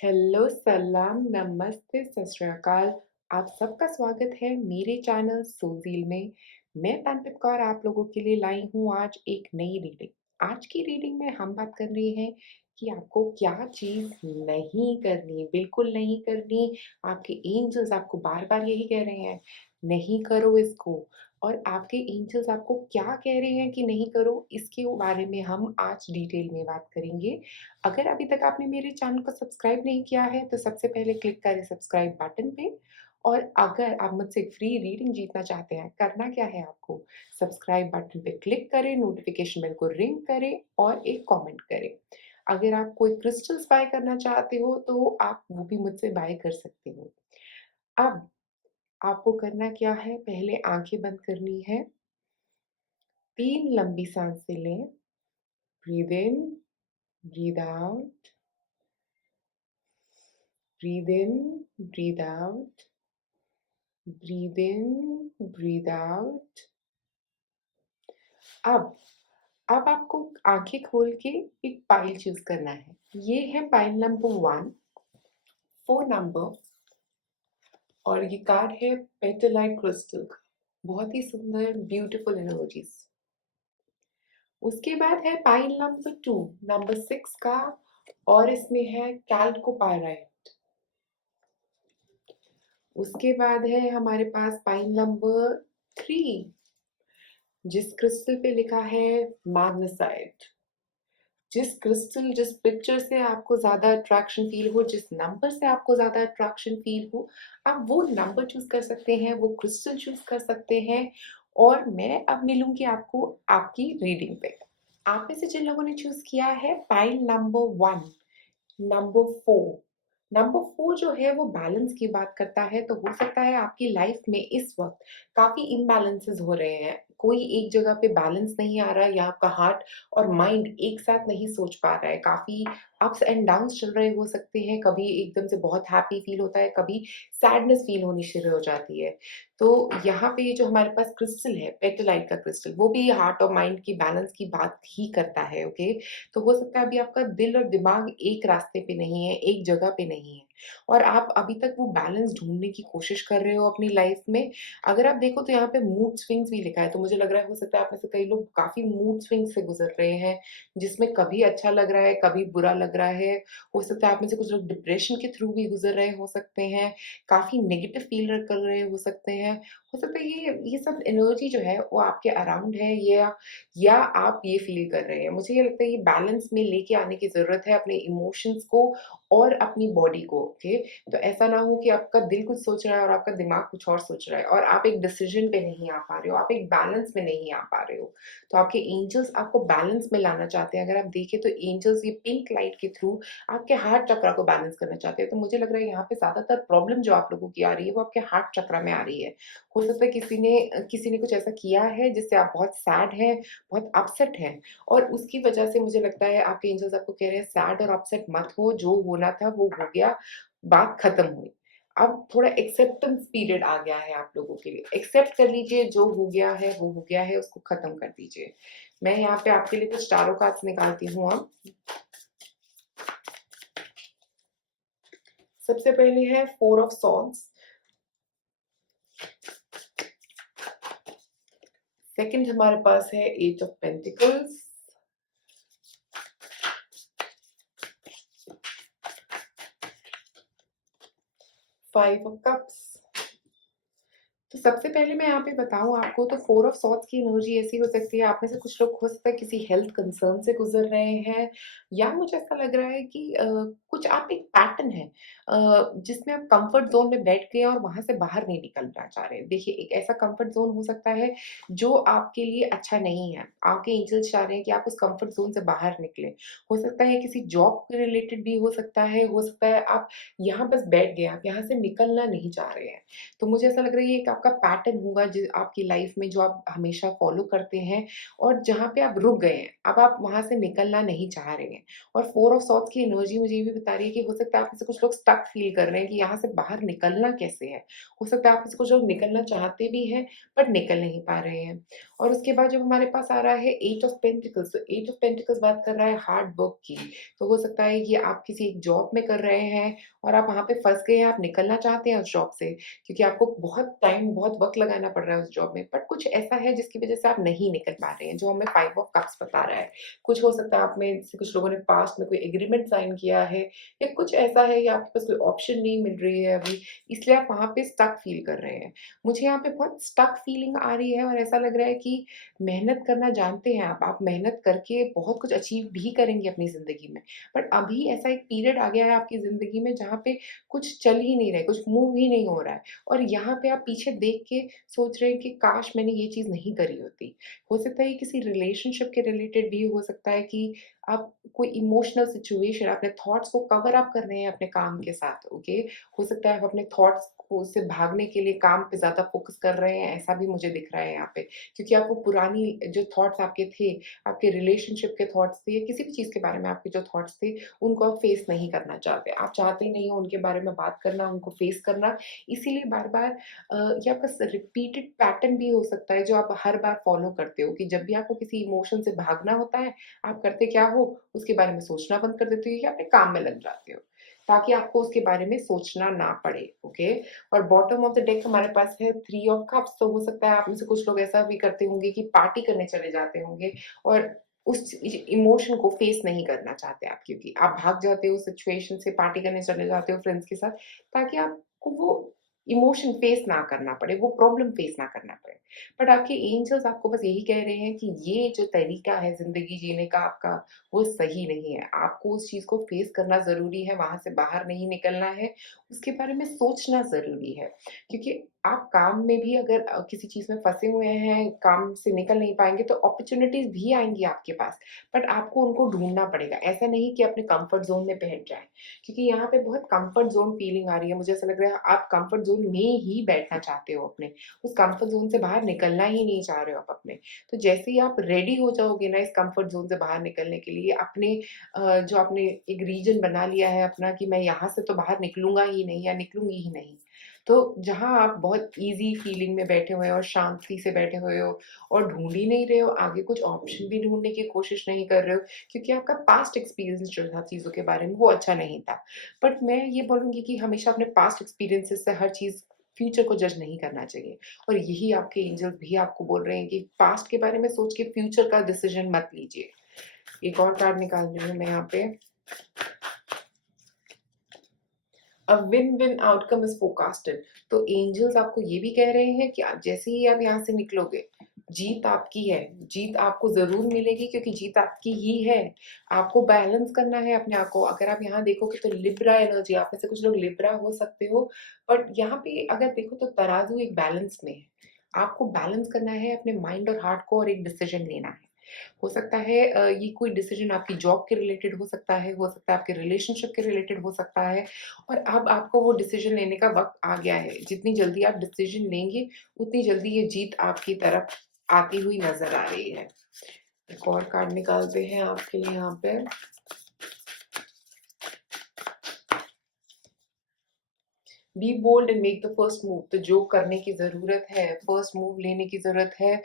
Hello, सलाम, नमस्ते, सत श्री अकाल। आप सबका स्वागत है मेरे चैनल सोज़ील में। मैं तनप्रीत कौर आप लोगों के लिए लाई हूँ आज एक नई रीडिंग। आज की रीडिंग में हम बात कर रहे हैं कि आपको क्या चीज़ नहीं करनी, बिल्कुल नहीं करनी। आपके एंजल्स आपको बार-बार यही कह रहे हैं, नहीं करो इसको। और आपके एंजल्स आपको क्या कह रहे हैं कि नहीं करो, इसके बारे में हम आज डिटेल में बात करेंगे। अगर अभी तक आपने मेरे चैनल को सब्सक्राइब नहीं किया है, तो सबसे पहले क्लिक करें सब्सक्राइब बटन पे। और अगर आप मुझसे फ्री रीडिंग जीतना चाहते हैं, करना क्या है आपको? सब्सक्राइब बटन पे क्लिक करें, नोटिफ़िकेशन बेल को रिंग करें और एक कमेंट करें। अगर आप कोई क्रिस्टल्स बाय करना चाहते हो, तो आप वो भी मुझसे बाय कर सकते हो। अब आपको करना क्या है, पहले आँखें बंद करनी है, 3 लंबी साँसें लें, breathe in, breathe out, breathe in, breathe out, breathe in, breathe out। अब अब आपको आँखें खोल के एक पाइल चूज़ करना है। ये है पाइल नंबर 1, 4 नंबर और ये कार्ड है पेटलाइट क्रिस्टल का। बहुत ही सुंदर ब्यूटीफुल एनर्जीज़। उसके बाद है पाइल नंबर 2, नंबर 6 का और इसमें है कैल्कोपाइराइट। उसके बाद है हमारे पास पाइल नंबर 3 जिस क्रिस्टल पे लिखा है मैग्नेसाइट। जिस क्रिस्टल जिस पिक्चर से आपको ज़्यादा अट्रैक्शन फ़ील हो, जिस नंबर से आपको ज़्यादा अट्रैक्शन फ़ील हो, आप वो नंबर चूज़ कर सकते हैं, वो क्रिस्टल चूज़ कर सकते हैं और मैं अब मिलूँगी आपको आपकी रीडिंग पे। आप में से जिन लोगों ने चूज़ किया है पाइल नंबर 1, नंबर 4। नंबर 4 जो है वो बैलेंस की बात करता है, तो हो सकता है आपकी लाइफ में इस वक़्त काफ़ी इम्बैलेंसेस हो रहे हैं। कोई एक जगह पे बैलेंस नहीं आ रहा है या आपका हार्ट और माइंड एक साथ नहीं सोच पा रहा है। काफ़ी अप्स एंड डाउन्स चल रहे हो सकते हैं, कभी एकदम से बहुत हैप्पी फ़ील होता है, कभी सैडनेस फ़ील होनी शुरू हो जाती है। तो यहाँ पे जो हमारे पास क्रिस्टल है, पेटलाइट का क्रिस्टल, वो भी हार्ट और माइंड की बैलेंस की बात ही करता है, ओके? तो हो सकता है अभी आपका दिल और दिमाग एक रास्ते पे नहीं है, एक जगह पे नहीं है और आप अभी तक वो बैलेंस ढूँढने की कोशिश कर रहे हो अपनी लाइफ़ में। अगर आप देखो तो यहाँ पे मूड स्विंग्स भी लिखा है, तो मुझे लग रहा है हो सकता है आप में से कई लोग काफ़ी मूड स्विंग्स से गुज़र रहे हैं, जिसमें कभी अच्छा लग रहा है, कभी बुरा लग रहा है। हो सकता है आप में से कुछ लोग डिप्रेशन के थ्रू भी गुज़र रहे हो सकते हैं, काफ़ी नेगेटिव फ़ील कर रहे हो सकते हैं। हो सकता है ये सब एनर्जी जो है वो आपके अराउंड है या आप ये फ़ील कर रहे हैं। मुझे ये लगता है ये बैलेंस में लेके आने की ज़रूरत है अपने इमोशंस को और अपनी बॉडी को, ओके? तो ऐसा ना हो कि आपका दिल कुछ सोच रहा है और आपका दिमाग कुछ और सोच रहा है और आप एक डिसीज़न पे नहीं आ पा रहे हो, आप एक बैलेंस में नहीं आ पा रहे हो। तो आपके एंजल्स आपको बैलेंस में लाना चाहते हैं। अगर आप देखें तो एंजल्स ये पिंक लाइट के थ्रू आपके हार्ट चक्र को बैलेंस करना चाहते हैं। तो मुझे लग रहा है यहाँ पे ज़्यादातर प्रॉब्लम जो आप लोगों की आ रही है वो आपके हार्ट चक्र में आ रही है। हो सकता है किसी ने कुछ ऐसा किया है जिससे आप बहुत सैड हैं, बहुत अपसेट हैं और उसकी वजह से मुझे लगता है आपके एंजल्स आपको कह रहे हैं सैड और अपसेट मत हो, जो होना था वो हो गया, बात खत्म हुई। अब थोड़ा एक्सेप्टेंस पीरियड आ गया है आप लोगों के लिए। एक्सेप्ट कर लीजिए जो हो गया है वो हो गया है, उसको खत्म कर दीजिए। मैं यहाँ पे आपके लिए कुछ टैरो कार्ड्स निकालती हूँ अब। सबसे पहले है 4 ऑफ सॉर्ड्स, सेकंड हमारे पास है 8 ऑफ पेंटिकल्स, 5 ऑफ कप्स। तो सबसे पहले मैं यहाँ पे बताऊँ आपको तो 4 ऑफ सॉर्ड्स की एनर्जी ऐसी हो सकती है, आप में से कुछ लोग हो सकता है किसी हेल्थ कंसर्न से गुज़र रहे हैं या मुझे ऐसा लग रहा है कि कुछ आप एक पैटर्न है जिसमें आप कंफर्ट ज़ोन में बैठ गए और वहाँ से बाहर नहीं निकलना चाह रहे हैं। देखिए, एक ऐसा कंफर्ट ज़ोन हो सकता है जो आपके लिए अच्छा नहीं है। आपके एंजल्स चाह रहे हैं कि आप उस कंफर्ट ज़ोन से बाहर निकलें। हो सकता है ये किसी जॉब के रिलेटेड भी हो सकता है आप यहाँ बस बैठ गए, आप यहाँ से निकलना नहीं चाह रहे हैं। तो मुझे ऐसा लग रहा है ये एक आपका पैटर्न होगा आपकी लाइफ में जो आप हमेशा फॉलो करते हैं और जहाँ पे आप रुक गए हैं, अब आप वहाँ से निकलना नहीं चाह रहे हैं। और 4 ऑफ सॉर्ड्स की एनर्जी मुझे ये भी बता रही है कि हो सकता है आप में से कुछ लोग स्टक फील कर रहे हैं कि यहाँ से बाहर निकलना कैसे है? हो सकता है आप में से कुछ लोग निकलना चाहते भी हैं, बट निकल नहीं पा रहे हैं। और उसके बाद जब हमारे पास आ रहा है 8 ऑफ पेंटिकल्स, तो 8 ऑफ पेंटिकल्स बात कर रहा है हार्ड वर्क की। तो हो सकता है कि आप किसी एक जॉब में कर रहे हैं और आप वहाँ पे फँस गए हैं, आप निकलना चाहते हैं उस जॉब से, क्योंकि आपको बहुत टाइम, बहुत वक़्त लगाना पड़ रहा है उस जॉब में। बट कुछ ऐसा है जिसकी वज़ह से आप नहीं निकल पा रहे हैं, जो हमें 5 ऑफ कप्स बता रहा है। कुछ हो सकता है आप में से कुछ लोगों ने पास्ट में कोई एग्रीमेंट साइन किया है या कुछ ऐसा है या आपके पास कोई ऑप्शन नहीं मिल रही है अभी, इसलिए आप वहाँ पे स्टक फ़ील कर रहे हैं। मुझे यहाँ पे बहुत स्टक फ़ीलिंग आ रही है और ऐसा लग रहा है कि मेहनत करना जानते हैं आप मेहनत करके बहुत कुछ अचीव भी करेंगे अपनी ज़िंदगी में। बट अभी ऐसा एक पीरियड आ गया है आपकी ज़िंदगी में जहाँ पे कुछ चल ही नहीं रहा है, कुछ मूव ही नहीं हो रहा है और यहाँ पे आप पीछे देख के सोच रहे हैं कि काश मैंने ये चीज़ नहीं करी होती। हो सकता है ये किसी रिलेशनशिप के रिलेटेड भी हो सकता है कि आप कोई इमोशनल सिचुएशन अपने थॉट्स को कवर अप कर रहे हैं अपने काम के साथ, ओके? हो सकता है आप अपने थॉट्स को से भागने के लिए काम पे ज़्यादा फ़ोकस कर रहे हैं, ऐसा भी मुझे दिख रहा है यहाँ पे। क्योंकि आप वो पुरानी जो थॉट्स आपके थे, आपके रिलेशनशिप के थॉट्स थे या किसी भी चीज़ के बारे में आपके जो थॉट्स थे, उनको आप फेस नहीं करना चाहते। आप चाहते ही नहीं हो उनके बारे में बात करना, उनको फेस करना, इसीलिए बार-बार ये आपका रिपीटेड पैटर्न भी हो सकता है जो आप हर बार फॉलो करते हो कि जब भी आपको किसी इमोशन से भागना होता है, आप करते क्या हो? उसके बारे में सोचना बंद कर देते हो या अपने काम में लग जाते हो, ताकि आपको उसके बारे में सोचना ना पड़े, ओके? और बॉटम ऑफ द डेक हमारे पास है 3 ऑफ कप्स, तो हो सकता है आप में से कुछ लोग ऐसा भी करते होंगे कि पार्टी करने चले जाते होंगे और उस इमोशन को फेस नहीं करना चाहते आप, क्योंकि आप भाग जाते हो सिचुएशन से, पार्टी करने चले जाते हो फ्रेंड्स के साथ, ताकि आपको वो इमोशन फेस ना करना पड़े, वो प्रॉब्लम फेस ना करना पड़े। बट आपके एंजल्स आपको बस यही कह रहे हैं कि ये जो तरीका है ज़िंदगी जीने का आपका, वो सही नहीं है। आपको उस चीज़ को फेस करना ज़रूरी है, वहाँ से बाहर नहीं निकलना है, उसके बारे में सोचना ज़रूरी है। क्योंकि आप काम में भी अगर किसी चीज़ में फँसे हुए हैं, काम से निकल नहीं पाएँगे, तो अपॉर्च्युनिटीज़ भी आएँगी आपके पास, बट आपको उनको ढूँढना पड़ेगा। ऐसा नहीं कि अपने कम्फर्ट ज़ोन में बैठ जाएँ, क्योंकि यहाँ पे बहुत कम्फर्ट ज़ोन फीलिंग आ रही है। मुझे ऐसा लग रहा है आप कम्फर्ट ज़ोन में ही बैठना चाहते हो अपने, उस कम्फर्ट ज़ोन से बाहर निकलना ही नहीं चाह रहे हो आप अपने। तो जैसे ही आप रेडी हो जाओगे ना इस कम्फर्ट ज़ोन से बाहर निकलने के लिए, अपने जो आपने एक रीजन बना लिया है अपना कि मैं यहाँ से तो बाहर निकलूँगा ही नहीं या निकलूँगी ही नहीं। तो जहाँ आप बहुत ईज़ी फीलिंग में बैठे हुए हो और शांति से बैठे हुए हो और ढूँढ ही नहीं रहे हो, आगे कुछ ऑप्शन भी ढूँढने की कोशिश नहीं कर रहे हो, क्योंकि आपका पास्ट एक्सपीरियंस जो था चीज़ों के बारे में वो अच्छा नहीं था। बट मैं ये बोलूँगी कि हमेशा अपने पास्ट एक्सपीरियंसेस से हर चीज़ फ्यूचर को जज नहीं करना चाहिए और यही आपके एंजल्स भी आपको बोल रहे हैं कि पास्ट के बारे में सोच के फ्यूचर का डिसीजन मत लीजिए। एक और कार्ड निकाल रही हूँ मैं यहाँ पे। अ विन-विन आउटकम इज़ फोरकास्टेड। तो एंजल्स आपको ये भी कह रहे हैं कि जैसे ही आप यहाँ से निकलोगे, जीत आपकी है। जीत आपको ज़रूर मिलेगी क्योंकि जीत आपकी ही है। आपको बैलेंस करना है अपने आप को। अगर आप यहाँ देखोगे तो लिब्रा एनर्जी, आप में से कुछ लोग लिब्रा हो सकते हो, बट यहाँ पे अगर देखो तो तराजू एक बैलेंस में है। आपको बैलेंस करना है अपने माइंड और हार्ट को और एक डिसीजन लेना है। हो सकता है ये कोई डिसीजन आपकी जॉब के रिलेटेड हो सकता है आपके रिलेशनशिप के रिलेटेड हो सकता है और अब आपको वो डिसीजन लेने का वक़्त आ गया है। जितनी जल्दी आप डिसीजन लेंगे, उतनी जल्दी ये जीत आपकी तरफ आती हुई नज़र आ रही है। एक और कार्ड निकालते हैं आपके लिए यहाँ पे। Be bold and make the first move. तो जो करने की ज़रूरत है, फर्स्ट मूव लेने की ज़रूरत है,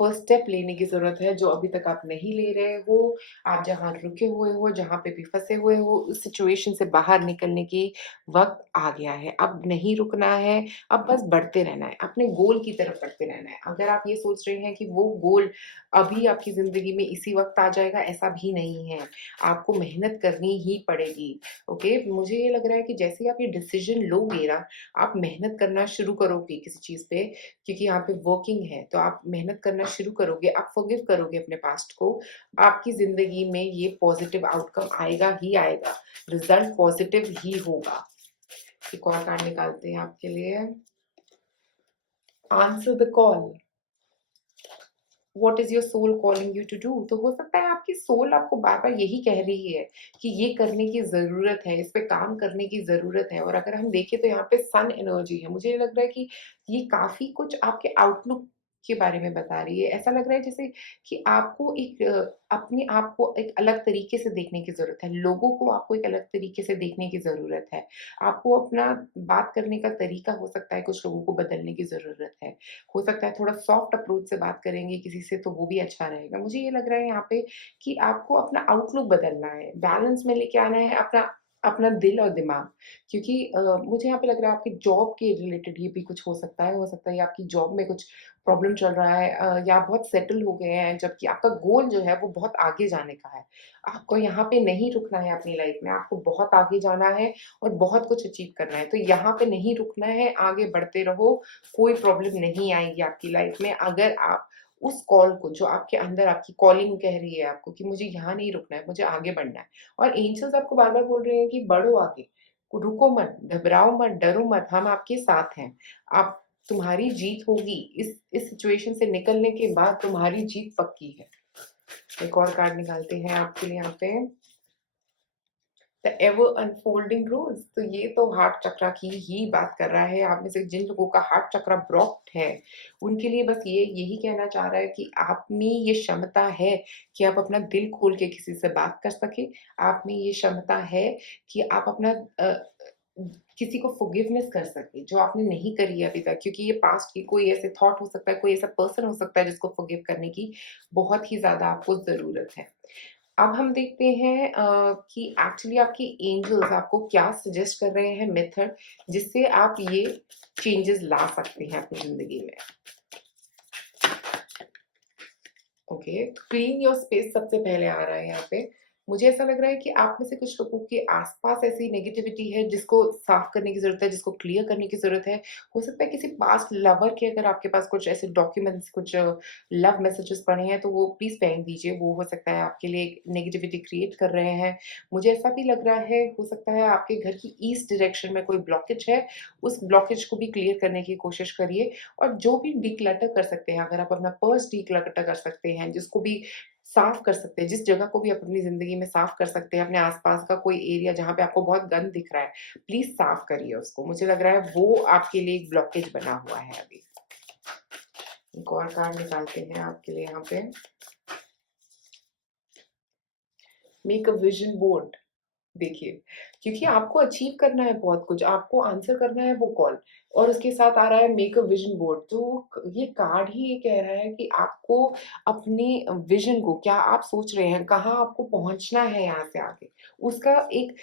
फर्स्ट स्टेप लेने की ज़रूरत है, जो अभी तक आप नहीं ले रहे हो। आप जहाँ रुके हुए हो, जहाँ पे भी फँसे हुए हो, उस सिचुएशन से बाहर निकलने की वक़्त आ गया है। अब नहीं रुकना है, अब बस बढ़ते रहना है, अपने गोल की तरफ बढ़ते रहना है। अगर आप ये सोच रहे हैं कि वो गोल अभी आपकी ज़िंदगी में इसी वक़्त आ जाएगा, ऐसा भी नहीं है। आपको मेहनत करनी ही पड़ेगी, ओके? मुझे ये लग रहा है कि जैसे ही आप ये डिसीज़न लोगे ना, आप मेहनत करना शुरू करोगे किसी चीज़ पे, क्योंकि यहाँ पे वर्किंग है, तो आप मेहनत करना शुरू करोगे, आप फ़ॉरगिव करोगे अपने पास्ट को, आपकी ज़िंदगी में ये पॉज़िटिव आउटकम आएगा ही आएगा, रिज़ल्ट पॉज़िटिव ही होगा। एक और कार्ड निकालते हैं आपके लिए। Answer the call. What is your soul calling you to do? तो हो सकता है आपकी सोल आपको बार-बार यही कह रही है कि ये करने की ज़रूरत है, इस पे काम करने की ज़रूरत है। और अगर हम देखें तो यहाँ पे सन एनर्जी है। मुझे लग रहा है कि ये काफ़ी कुछ आपके आउटलुक के बारे में बता रही है। ऐसा लग रहा है जैसे कि आपको एक अपने आप को एक अलग तरीके से देखने की ज़रूरत है। लोगों को आपको एक अलग तरीके से देखने की ज़रूरत है। आपको अपना बात करने का तरीका हो सकता है कुछ लोगों को बदलने की ज़रूरत है। हो सकता है थोड़ा सॉफ्ट अप्रोच से बात करेंगे किसी से तो वो भी अच्छा रहेगा। मुझे ये लग रहा है यहाँ पे कि आपको अपना आउटलुक बदलना है, बैलेंस में लेके आना है अपना अपना दिल और दिमाग। क्योंकि मुझे यहाँ पे लग रहा है आपकी जॉब के रिलेटेड ये भी कुछ हो सकता है आपकी जॉब में कुछ प्रॉब्लम चल रहा है या आप बहुत सेटल हो गए हैं जबकि आपका गोल जो है वो बहुत आगे जाने का है। आपको यहाँ पे नहीं रुकना है अपनी लाइफ में, आपको बहुत आगे जाना है और बहुत कुछ अचीव करना है। तो यहाँ पे नहीं रुकना है, आगे बढ़ते रहो, कोई प्रॉब्लम नहीं आएगी आपकी लाइफ में अगर आप उस कॉल को जो आपके अंदर आपकी कॉलिंग कह रही है आपको कि मुझे यहाँ नहीं रुकना है, मुझे आगे बढ़ना है। और एंजेल्स आपको बार-बार बोल रहे हैं कि बढ़ो आगे, रुको मत, घबराओ मत, डरो मत, हम आपके साथ हैं। आप तुम्हारी जीत होगी, इस सिचुएशन से निकलने के बाद तुम्हारी जीत पक्की है। एक और कार्ड निकालते हैं आपके लिए यहाँ पे। द एवर अनफोल्डिंग रोज। तो ये तो हार्ट चक्रा की ही बात कर रहा है। आप में से जिन लोगों का हार्ट चक्रा ब्लॉक्ड है, उनके लिए बस ये यही कहना चाह रहा है कि आप में ये क्षमता है कि आप अपना दिल खोल के किसी से बात कर सकें। आप में ये क्षमता है कि आप अपना किसी को फॉरगिवनेस कर सकें, जो आपने नहीं करी है अभी तक। क्योंकि ये पास्ट की कोई ऐसे थॉट हो सकता है, कोई ऐसा पर्सन हो सकता है जिसको फॉरगिव करने की बहुत ही ज़्यादा आपको ज़रूरत है। अब हम देखते हैं कि एक्चुअली आपके एंजल्स आपको क्या सजेस्ट कर रहे हैं मेथड जिससे आप ये चेंजेस ला सकते हैं अपनी ज़िंदगी में। ओके, क्लीन योर स्पेस सबसे पहले आ रहा है यहाँ पे। मुझे ऐसा लग रहा है कि आप में से कुछ लोगों के आस-पास ऐसी नेगेटिविटी है जिसको साफ करने की ज़रूरत है, जिसको क्लियर करने की ज़रूरत है। हो सकता है किसी पास्ट लवर के अगर आपके पास कुछ ऐसे डॉक्यूमेंट्स, कुछ लव मैसेजेस पड़े हैं तो वो प्लीज़ फेंक दीजिए। वो हो सकता है आपके लिए एक नेगेटिविटी क्रिएट कर रहे हैं। मुझे ऐसा भी लग रहा है, हो सकता है आपके घर की ईस्ट डायरेक्शन में कोई ब्लॉकेज है, उस ब्लॉकेज को भी क्लियर करने की कोशिश करिए। और जो भी डिक्लटर कर सकते हैं, अगर आप अपना पर्स डिक्लटर कर सकते हैं, जिसको भी साफ कर सकते हैं, जिस जगह को भी आप अपनी ज़िंदगी में साफ कर सकते हैं, अपने आस-पास का कोई एरिया जहाँ पे आपको बहुत गंद दिख रहा है, प्लीज़ साफ करिए उसको। मुझे लग रहा है वो आपके लिए एक ब्लॉकेज बना हुआ है अभी। एक और कार्ड निकालते हैं आपके लिए यहाँ पे। Make a vision board. देखिए, क्योंकि आपको अचीव करना है बहुत कुछ, आपको आंसर करना है वो कॉल और उसके साथ आ रहा है मेक अ विज़न बोर्ड। तो ये कार्ड ही ये कह रहा है कि आपको अपने विज़न को क्या आप सोच रहे हैं, कहाँ आपको पहुँचना है यहाँ से आगे, उसका एक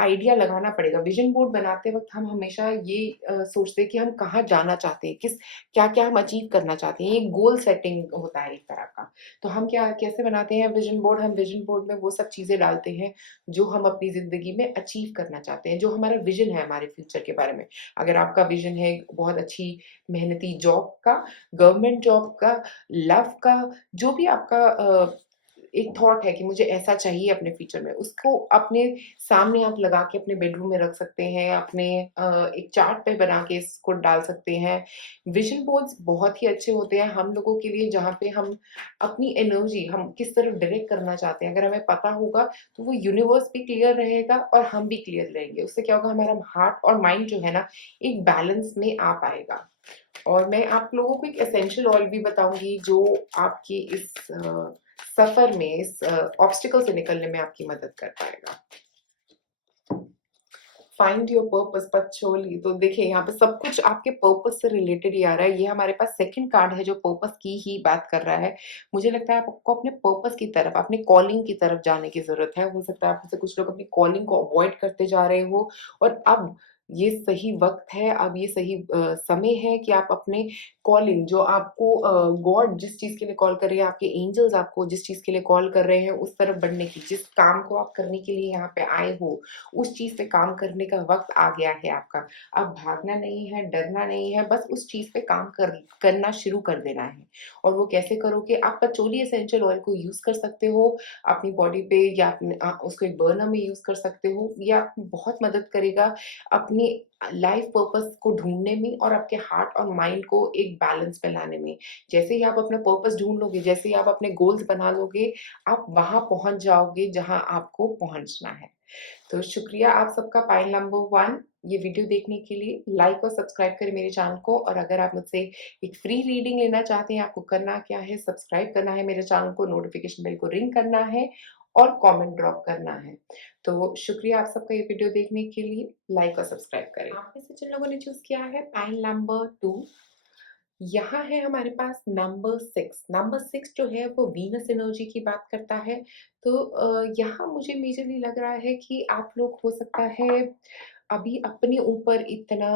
आइडिया लगाना पड़ेगा। विज़न बोर्ड बनाते वक़्त हम हमेशा ये सोचते हैं कि हम कहाँ जाना चाहते हैं, क्या-क्या हम अचीव करना चाहते हैं, ये गोल सेटिंग होता है एक तरह का। तो हम क्या कैसे बनाते हैं विज़न बोर्ड? हम विज़न बोर्ड में वो सब चीज़ें डालते हैं जो हम अपनी ज़िंदगी में अचीव करना चाहते हैं, जो हमारा विज़न है हमारे फ्यूचर के बारे में। अगर आपका विज़न है बहुत अच्छी मेहनती जॉब का, गवर्नमेंट जॉब का, लव का, जो भी आपका एक थॉट है कि मुझे ऐसा चाहिए अपने फ्यूचर में, उसको अपने सामने आप लगा के अपने बेडरूम में रख सकते हैं, अपने एक चार्ट पे बना के इसको डाल सकते हैं। विज़न बोर्ड्स बहुत ही अच्छे होते हैं हम लोगों के लिए जहाँ पे हम अपनी एनर्जी हम किस तरफ डायरेक्ट करना चाहते हैं, अगर हमें पता होगा तो वो यूनिवर्स भी क्लियर रहेगा और हम भी क्लियर रहेंगे। उससे क्या होगा हमारा हार्ट और माइंड जो है ना, एक बैलेंस में आ पाएगा। और मैं आप लोगों को एक एसेंशियल ऑयल भी बताऊँगी जो आपकी इस सफ़र में, इस ऑब्स्टिकल से निकलने में आपकी मदद कर पाएगा। Find your purpose patchouli. तो देखिए यहाँ पे सब कुछ आपके पर्पस से रिलेटेड ही आ रहा है। ये हमारे पास सेकंड कार्ड है जो पर्पस की ही बात कर रहा है। मुझे लगता है आपको अपने पर्पस की तरफ, अपने कॉलिंग की तरफ जाने की ज़रूरत है। हो सकता है आप में से कुछ लोग अपनी कॉलिंग को अवॉइड करते जा रहे हो और अब ये सही वक़्त है, अब ये सही समय है कि आप अपने कॉलिंग जो आपको गॉड जिस चीज़ के लिए कॉल कर रहे हैं, आपके एंजल्स आपको जिस चीज़ के लिए कॉल कर रहे हैं, उस तरफ बढ़ने की, जिस काम को आप करने के लिए यहाँ पे आए हो, उस चीज़ पे काम करने का वक़्त आ गया है आपका। अब भागना नहीं है, डरना नहीं है, बस उस चीज़ पे काम करना शुरू कर देना है। और वो कैसे करोगे? आप पचोली एसेंशियल ऑयल को यूज़ कर सकते हो अपनी बॉडी पे या उसको एक बर्नर में यूज़ कर सकते हो। ये आपको बहुत मदद करेगा अपनी अपनी लाइफ पर्पस को ढूँढने में और आपके हार्ट और माइंड को एक बैलेंस में लाने में। जैसे ही आप अपना पर्पस ढूँढ लोगे, जैसे ही आप अपने गोल्स बना लोगे, आप वहाँ पहुँच जाओगे जहाँ आपको पहुँचना है। तो शुक्रिया आप सबका पाइल नंबर 1 ये वीडियो देखने के लिए। लाइक और सब्सक्राइब करें मेरे चैनल को, और अगर आप मुझसे एक फ्री रीडिंग लेना चाहते हैं, आपको करना क्या है, सब्सक्राइब करना है मेरे चैनल को, नोटिफिकेशन बेल को रिंग करना है और कमेंट ड्रॉप करना है। तो शुक्रिया आप सबका ये वीडियो देखने के लिए। लाइक और सब्सक्राइब करें। आप में से जिन लोगों ने चूज़ किया है पाइल नंबर 2, यहाँ है हमारे पास नंबर 6। नंबर 6 जो है वो वीनस एनर्जी की बात करता है। तो यहाँ मुझे मेजरली लग रहा है कि आप लोग हो सकता है अभी अपने ऊपर इतना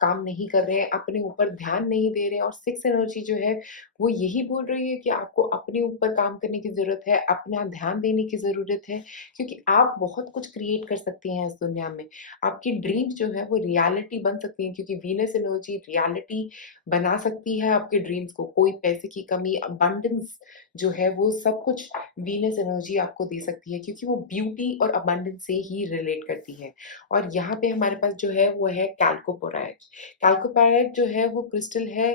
काम नहीं कर रहे हैं, अपने ऊपर ध्यान नहीं दे रहे हैं, और 6 एनर्जी जो है वो यही बोल रही है कि आपको अपने ऊपर काम करने की ज़रूरत है, अपना ध्यान देने की ज़रूरत है, क्योंकि आप बहुत कुछ क्रिएट कर सकती हैं इस दुनिया में। आपकी ड्रीम्स जो है वो रियलिटी बन सकती हैं, क्योंकि वीनस एनर्जी रियलिटी बना सकती है आपके ड्रीम्स को। कोई पैसे की कमी, अबंडेंस जो है वो सब कुछ वीनस एनर्जी आपको दे सकती है, क्योंकि वो ब्यूटी और अबंडेंस से ही रिलेट करती है। और यहाँ पे हमारे पास जो है वो है कैल्कोपोराइट। कैल्कोपोराइट जो है वो क्रिस्टल है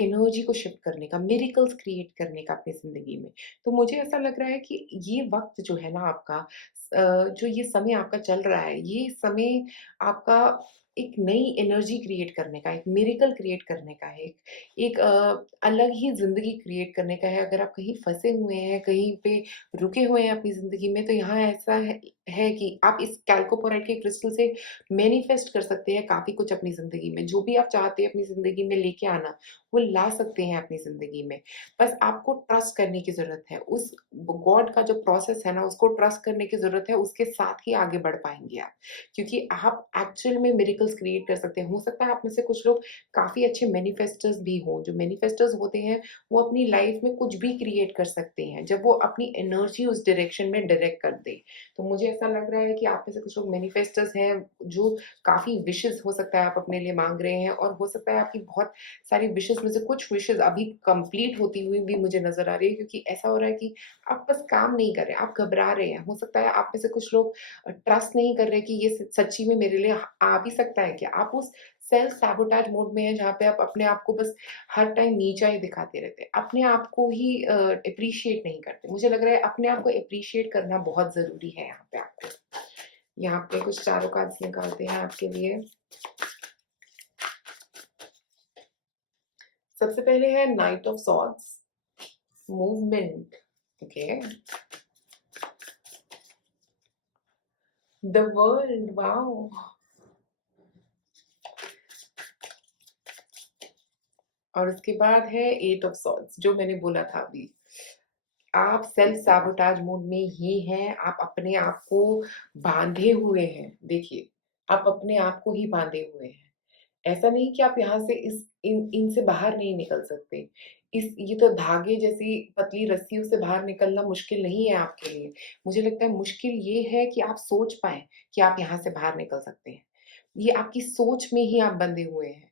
एनर्जी को शिफ्ट करने का, मिरेकल्स क्रिएट करने का अपनी ज़िंदगी में। तो मुझे ऐसा लग रहा है कि ये वक़्त जो है ना आपका, जो ये समय आपका चल रहा है, ये समय आपका एक नई एनर्जी क्रिएट करने का, एक मिरेकल क्रिएट करने का है, एक अलग ही ज़िंदगी क्रिएट करने का है। अगर आप कहीं फँसे हुए हैं, कहीं पे रुके हुए हैं अपनी ज़िंदगी में, तो यहाँ ऐसा है कि आप इस कैल्कोपोराइट के क्रिस्टल से मैनिफेस्ट कर सकते हैं काफ़ी कुछ अपनी ज़िंदगी में। जो भी आप चाहते हैं अपनी ज़िंदगी में लेके आना, वो ला सकते हैं अपनी ज़िंदगी में। बस आपको ट्रस्ट करने की ज़रूरत है। उस गॉड का जो प्रोसेस है ना, उसको ट्रस्ट करने की ज़रूरत है, उसके साथ ही आगे बढ़ पाएँगे आप। क्योंकि आप एक्चुअल में मिरेकल्स क्रिएट कर सकते हैं। हो सकता है आप में से कुछ लोग काफ़ी अच्छे मैनिफेस्टर्स भी हों। जो मैनिफेस्टर्स होते हैं, वो अपनी लाइफ़ में कुछ भी क्रिएट कर सकते हैं, जब वो अपनी एनर्जी उस डायरेक्शन में डायरेक्ट कर दें। तो मुझे ऐसा लग रहा है कि आप में से कुछ लोग मैनिफेस्टर्स हैं, जो काफ़ी विशेज़ हो सकता है आप अपने लिए माँग रहे हैं, और हो सकता है आपकी बहुत सारी विशेज़ में से कुछ विशेज़ अभी कंप्लीट होती हुई भी मुझे नज़र आ रही है, क्योंकि ऐसा हो रहा है कि आप बस काम नहीं कर रहे हैं, आप घबरा रहे हैं। हो सकता है आप में से कुछ लोग ट्रस्ट नहीं कर रहे कि ये सच्ची में मेरे लिए आ भी सकता है क्या? आप उस सेल्फ सैबोटाज मोड में हैं, जहाँ पे आप अपने आप को बस हर टाइम नीचा ही दिखाते रहते हैं। अपने आप को ही एप्रिशिएट नहीं करते। मुझे लग रहा है अपने आप को एप्रिशिएट करना बहुत ज़रूरी है यहाँ पे आपको। यहाँ पे कुछ टारो कार्ड्स निकालते हैं आपके लिए। सबसे पहले है night of swords, movement, okay. The world, wow! और उसके बाद है एट ऑफ सॉर्ड्स, जो मैंने बोला था अभी। आप सेल्फ सैबोटाज मोड में ही हैं, आप अपने आप को बाँधे हुए हैं। देखिए, आप अपने आप को ही बाँधे हुए हैं। ऐसा नहीं कि आप यहाँ से इस इन इनसे बाहर नहीं निकल सकते। इस ये तो धागे जैसी पतली रस्सियों से बाहर निकलना मुश्किल नहीं है आपके लिए। मुझे लगता है मुश्किल ये है कि आप सोच पाएँ कि आप यहाँ से बाहर निकल सकते हैं। ये आपकी सोच में ही आप बंधे हुए हैं।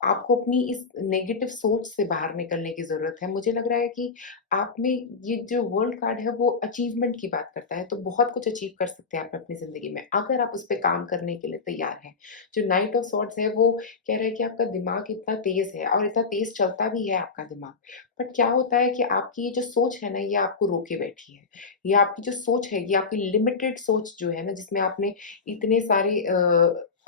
आपको अपनी इस नेगेटिव सोच से बाहर निकलने की ज़रूरत है। मुझे लग रहा है कि आप में ये जो वर्ल्ड कार्ड है वो अचीवमेंट की बात करता है, तो बहुत कुछ अचीव कर सकते हैं आप अपनी ज़िंदगी में, अगर आप उस पे काम करने के लिए तैयार हैं। जो नाइट ऑफ सॉर्ड्स है वो कह रहा है कि आपका दिमाग इतना तेज़ है, और इतना तेज़ चलता भी है आपका दिमाग। बट क्या होता है कि आपकी ये जो सोच है ना, ये आपको रोके बैठी है। ये आपकी जो सोच है, ये आपकी लिमिटेड सोच जो है ना, जिसमें आपने इतने सारे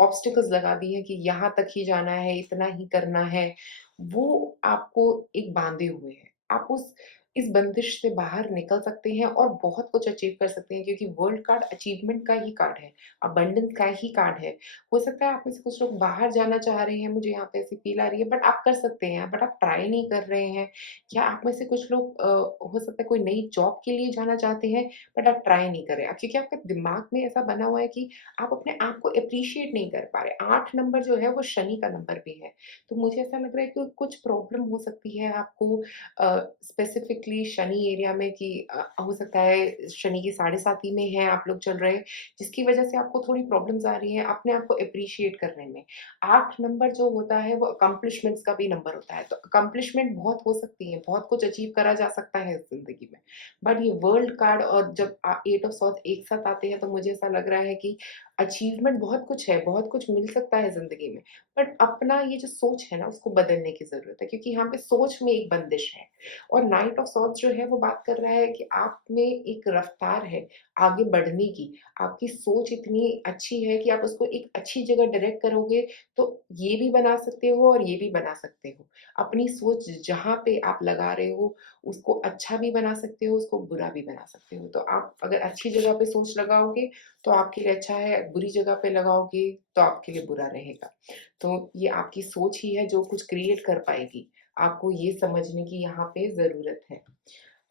ऑब्स्टिकल्स लगा दिए हैं कि यहाँ तक ही जाना है, इतना ही करना है, वो आपको एक बाँधे हुए है। आप उस इस बंदिश से बाहर निकल सकते हैं और बहुत कुछ अचीव कर सकते हैं, क्योंकि वर्ल्ड कार्ड अचीवमेंट का ही कार्ड है, अबंडेंस का ही कार्ड है। हो सकता है आप में से कुछ लोग बाहर जाना चाह रहे हैं, मुझे यहाँ पे ऐसी फ़ील आ रही है, बट आप कर सकते हैं, बट आप ट्राई नहीं कर रहे हैं। या आप में से कुछ लोग हो सकता है कोई नई जॉब के लिए जाना चाहते हैं, बट आप ट्राई नहीं कर रहे हैं, क्योंकि आपके दिमाग में ऐसा बना हुआ है कि आप अपने आप को एप्रिशिएट नहीं कर पा रहे। 8 नंबर जो है वो शनि का नंबर भी है। तो मुझे ऐसा लग रहा है कि कुछ प्रॉब्लम हो सकती है आपको स्पेसिफिकली शनि एरिया में, कि हो सकता है शनि की साढ़े साती में है आप लोग चल रहे हैं, जिसकी वजह से आपको थोड़ी प्रॉब्लम्स आ रही हैं अपने आप को एप्रिशिएट करने में। 8 नंबर जो होता है वो अकम्प्लिशमेंट्स का भी नंबर होता है। तो अकम्प्लिशमेंट बहुत हो सकती है, बहुत कुछ अचीव करा जा सकता है इस ज़िंदगी में। बट ये वर्ल्ड कार्ड और जब 8 ऑफ सॉर्ड्स एक साथ आते हैं, तो मुझे ऐसा लग रहा है कि अचीवमेंट बहुत कुछ है, बहुत कुछ मिल सकता है ज़िंदगी में, बट अपना ये जो सोच है ना, उसको बदलने की ज़रूरत है, क्योंकि यहाँ पे सोच में एक बंदिश है। और नाइट ऑफ सॉर्ड्स जो है वो बात कर रहा है कि आप में एक रफ्तार है आगे बढ़ने की। आपकी सोच इतनी अच्छी है कि आप उसको एक अच्छी जगह डायरेक्ट करोगे, तो ये भी बना सकते हो और ये भी बना सकते हो। अपनी सोच जहाँ पे आप लगा रहे हो, उसको अच्छा भी बना सकते हो, उसको बुरा भी बना सकते हो। तो आप अगर अच्छी जगह पे सोच लगाओगे, तो आपके लिए अच्छा है, बुरी जगह पे लगाओगे, तो आपके लिए बुरा रहेगा। तो ये आपकी सोच ही है जो कुछ क्रिएट कर पाएगी। आपको ये समझने की यहाँ पे ज़रूरत है।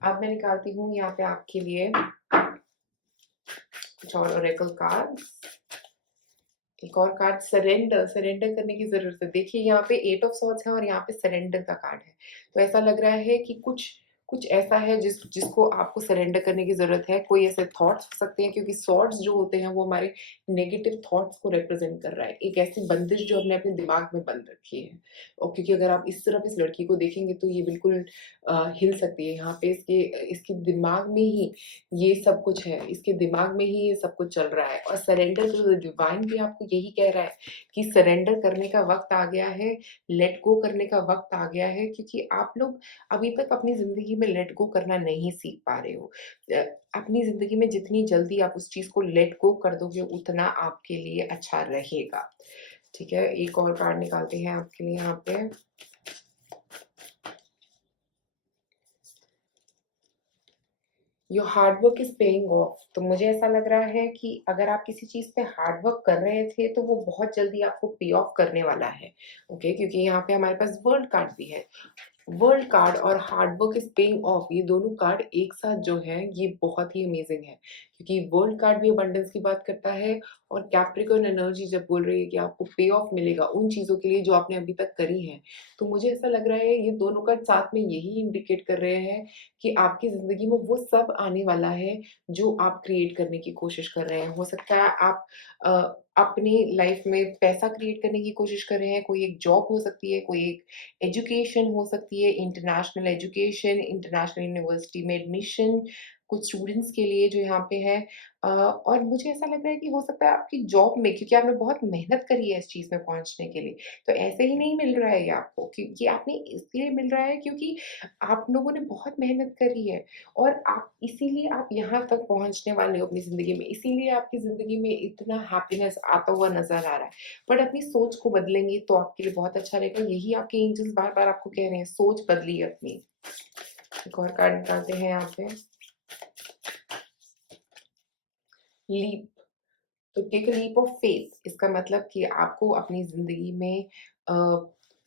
अब मैं निकालती हूँ यहाँ पे आपके लिए कुछ और ओरेकल कार्ड्स। एक और कार्ड सरेंडर, सरेंडर करने की ज़रूरत है। देखिए यहाँ पे 8 ऑफ सॉर्ड्स है और यहाँ पे सरेंडर का कार्ड है। तो ऐसा लग रहा है कि कुछ कुछ ऐसा है जिसको आपको सरेंडर करने की ज़रूरत है। कोई ऐसे थॉट्स हो सकते हैं, क्योंकि सॉर्ड्स जो होते हैं वो हमारे नेगेटिव थॉट्स को रिप्रेज़ेंट कर रहा है। एक ऐसी बंदिश जो हमने अपने दिमाग में बंद रखी है। और क्योंकि अगर आप इस तरफ इस लड़की को देखेंगे तो ये बिल्कुल हिल सकती है। यहाँ पे इसके दिमाग में ही ये सब कुछ है, इसके दिमाग में ही ये सब कुछ चल रहा है। और सरेंडर टू द डिवाइन भी आपको यही कह रहा है कि सरेंडर करने का वक़्त आ गया है, लेट गो करने का वक़्त आ गया है, क्योंकि आप लोग अभी तक अपनी ज़िंदगी में लेट गो करना नहीं सीख पा रहे हो। अ, अपनी ज़िंदगी में जितनी जल्दी आप उस चीज़ को लेट गो कर दोगे, उतना आपके लिए अच्छा रहेगा। ठीक है? एक और कार्ड निकालते हैं आपके लिए यहाँ पे। Your hard work is paying off. तो मुझे ऐसा लग रहा है कि अगर आप किसी चीज़ पे हार्ड वर्क कर रहे थे, तो वो बहुत जल्दी आपको पे ऑफ करने वाला है। ओके? क्योंकि यहाँ पे हमारे पास वर्ल्ड कार्ड भी है। वर्ल्ड कार्ड और hard work is paying off, ये दोनों कार्ड एक साथ जो हैं, ये बहुत ही अमेज़िंग है। क्योंकि वर्ल्ड कार्ड भी अबंडेंस की बात करता है और कैप्रिकॉर्न एनर्जी जब बोल रही है कि आपको पे ऑफ मिलेगा उन चीज़ों के लिए जो आपने अभी तक करी हैं। तो मुझे ऐसा लग रहा है ये दोनों कार्ड साथ में यही इंडिकेट कर रहे हैं कि आपकी ज़िंदगी में वो सब आने वाला है जो आप क्रिएट करने की कोशिश कर रहे हैं। हो सकता है आप अपनी लाइफ़ में पैसा क्रिएट करने की कोशिश कर रहे हैं, कोई एक जॉब हो सकती है, कोई एक एजुकेशन हो सकती है, इंटरनेशनल एजुकेशन, इंटरनेशनल यूनिवर्सिटी में एडमिशन, कुछ स्टूडेंट्स के लिए जो यहाँ पे है। और मुझे ऐसा लग रहा है कि हो सकता है आपकी जॉब में, क्योंकि आपने बहुत मेहनत करी है इस चीज़ में पहुँचने के लिए, तो ऐसे ही नहीं मिल रहा है ये आपको, क्योंकि आपने इसलिए मिल रहा है क्योंकि आप लोगों ने बहुत मेहनत करी है और आप इसीलिए आप यहाँ तक पहुँचने वाले हो अपनी ज़िंदगी में, इसीलिए आपकी ज़िंदगी में इतना हैप्पीनेस आता हुआ नज़र आ रहा है। बट अपनी सोच को बदलेंगे तो आपके लिए बहुत अच्छा रहेगा। यही आपके एंजल्स बार-बार आपको कह रहे हैं, सोच बदलिए अपनी। एक और कार्ड निकालते हैं यहाँ पे। लीप। तो take a leap of faith, इसका मतलब कि आपको अपनी ज़िंदगी में अ,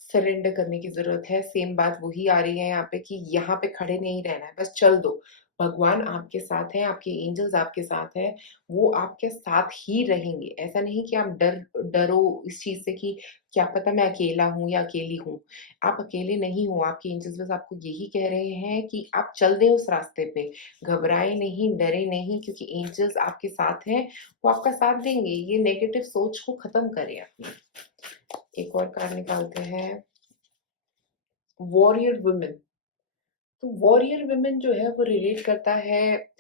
सरेंडर करने की ज़रूरत है। सेम बात वही आ रही है यहाँ पे कि यहाँ पे खड़े नहीं रहना है, बस चल दो। भगवान आपके साथ हैं, आपके एंजल्स आपके साथ हैं, वो आपके साथ ही रहेंगे। ऐसा नहीं कि आप डरो इस चीज़ से कि क्या पता मैं अकेला हूँ या अकेली हूँ। आप अकेले नहीं हो, आपके एंजल्स बस आपको यही कह रहे हैं कि आप चल दें उस रास्ते पे। घबराएँ नहीं, डरे नहीं, क्योंकि एंजल्स आपके साथ हैं, वो आपका साथ देंगे। ये नेगेटिव सोच को खत्म करें अपनी। एक और कार्ड निकालते हैं, वॉरियर वुमन। तो वॉरियर वुमन जो है वो रिलेट करता है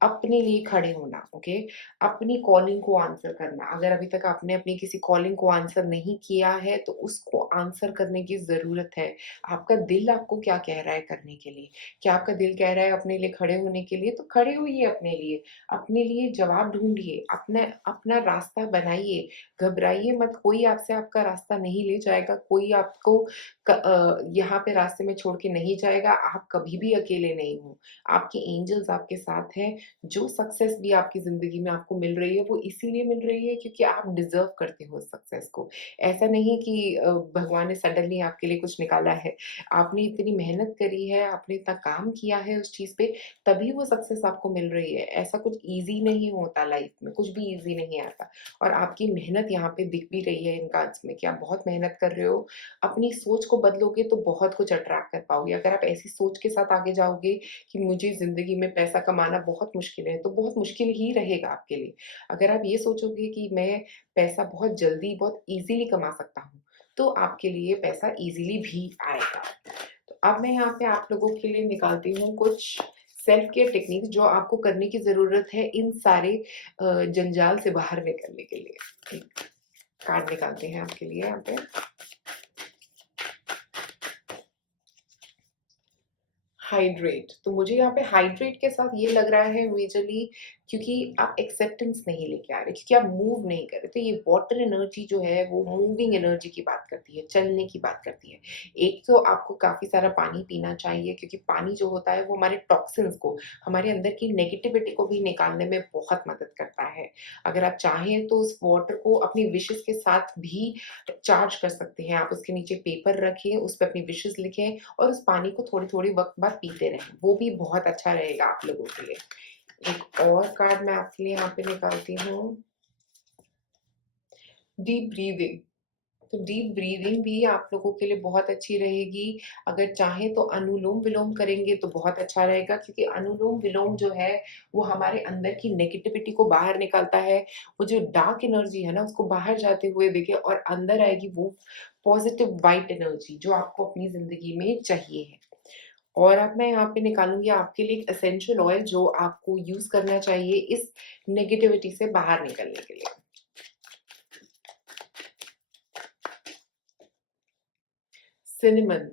अपने लिए खड़े होना, ओके? अपनी कॉलिंग को आंसर करना। अगर अभी तक आपने अपनी किसी कॉलिंग को आंसर नहीं किया है, तो उसको आंसर करने की ज़रूरत है। आपका दिल आपको क्या कह रहा है करने के लिए? क्या आपका दिल कह रहा है अपने लिए खड़े होने के लिए? तो खड़े होइए अपने लिए। अपने लिए जवाब ढूँढिए, अपना अपना रास्ता बनाइए। घबराइए मत, कोई आपसे आपका रास्ता नहीं ले जाएगा, कोई आपको यहाँ पे रास्ते में छोड़ के नहीं जाएगा। आप कभी भी अकेले नहीं हो। आपके एंजल्स आपके साथ हैं। जो सक्सेस भी आपकी ज़िंदगी में आपको मिल रही है, वो इसीलिए मिल रही है क्योंकि आप डिज़र्व करते हो उस सक्सेस को। ऐसा नहीं कि भगवान ने सडनली आपके लिए कुछ निकाला है। आपने इतनी मेहनत करी है, आपने इतना काम किया है उस चीज़ पे, तभी वो सक्सेस आपको मिल रही है। ऐसा कुछ ईज़ी नहीं होता लाइफ़ में, कुछ भी ईज़ी नहीं आता। और आपकी मेहनत यहाँ पे दिख भी रही है इन कार्ड्स में कि आप बहुत मेहनत कर रहे हो। अपनी सोच को बदलोगे तो बहुत कुछ अट्रैक्ट कर पाओगे। अगर आप ऐसी सोच के साथ आगे जाओगे कि मुझे ज़िंदगी में पैसा कमाना बहुत मुश्किल है, तो बहुत मुश्किल ही रहेगा आपके लिए। अगर आप ये सोचोगे कि मैं पैसा बहुत जल्दी, बहुत ईज़िली कमा सकता हूँ, तो आपके लिए पैसा ईज़िली भी आएगा। तो अब मैं यहाँ पे आप लोगों के लिए निकालती हूँ कुछ सेल्फ केयर टेक्निक्स जो आपको करने की ज़रूरत है इन सारे जंजाल से बाहर निकलने के लिए। एक कार्ड निकालते हैं आपके लिए यहाँ पे। हाइड्रेट, तो मुझे यहाँ पे हाइड्रेट के साथ ये लग रहा है मेजरली क्योंकि आप एक्सेप्टेंस नहीं लेके आ रहे, क्योंकि आप मूव नहीं कर रहे। तो ये वाटर एनर्जी जो है वो मूविंग एनर्जी की बात करती है, चलने की बात करती है। एक तो आपको काफ़ी सारा पानी पीना चाहिए, क्योंकि पानी जो होता है वो हमारे टॉक्सिन्स को, हमारे अंदर की नेगेटिविटी को भी निकालने में बहुत मदद करता है। अगर आप चाहें तो उस वाटर को अपनी विशेज़ के साथ भी चार्ज कर सकते हैं। आप उसके नीचे पेपर रखें, उस पे अपनी विशेज़ लिखें और उस पानी को थोड़ी-थोड़ी वक़्त बाद पीते रहें। वो भी बहुत अच्छा रहेगा आप लोगों के लिए। एक और कार्ड मैं आपके लिए यहाँ पे निकालती हूँ। डीप ब्रीदिंग, तो डीप ब्रीदिंग भी आप लोगों के लिए बहुत अच्छी रहेगी। अगर चाहें तो अनुलोम-विलोम करेंगे तो बहुत अच्छा रहेगा, क्योंकि अनुलोम-विलोम जो है वो हमारे अंदर की नेगेटिविटी को बाहर निकालता है। वो जो डार्क एनर्जी है ना उसको बाहर जाते हुए देखिए और अंदर आएगी वो पॉजिटिव वाइट एनर्जी जो आपको अपनी ज़िंदगी में चाहिए है। और अब मैं यहाँ पे निकालूँगी आपके लिए एक एसेंशियल ऑयल जो आपको यूज़ करना चाहिए इस नेगेटिविटी से बाहर निकलने के लिए। सिनेमन,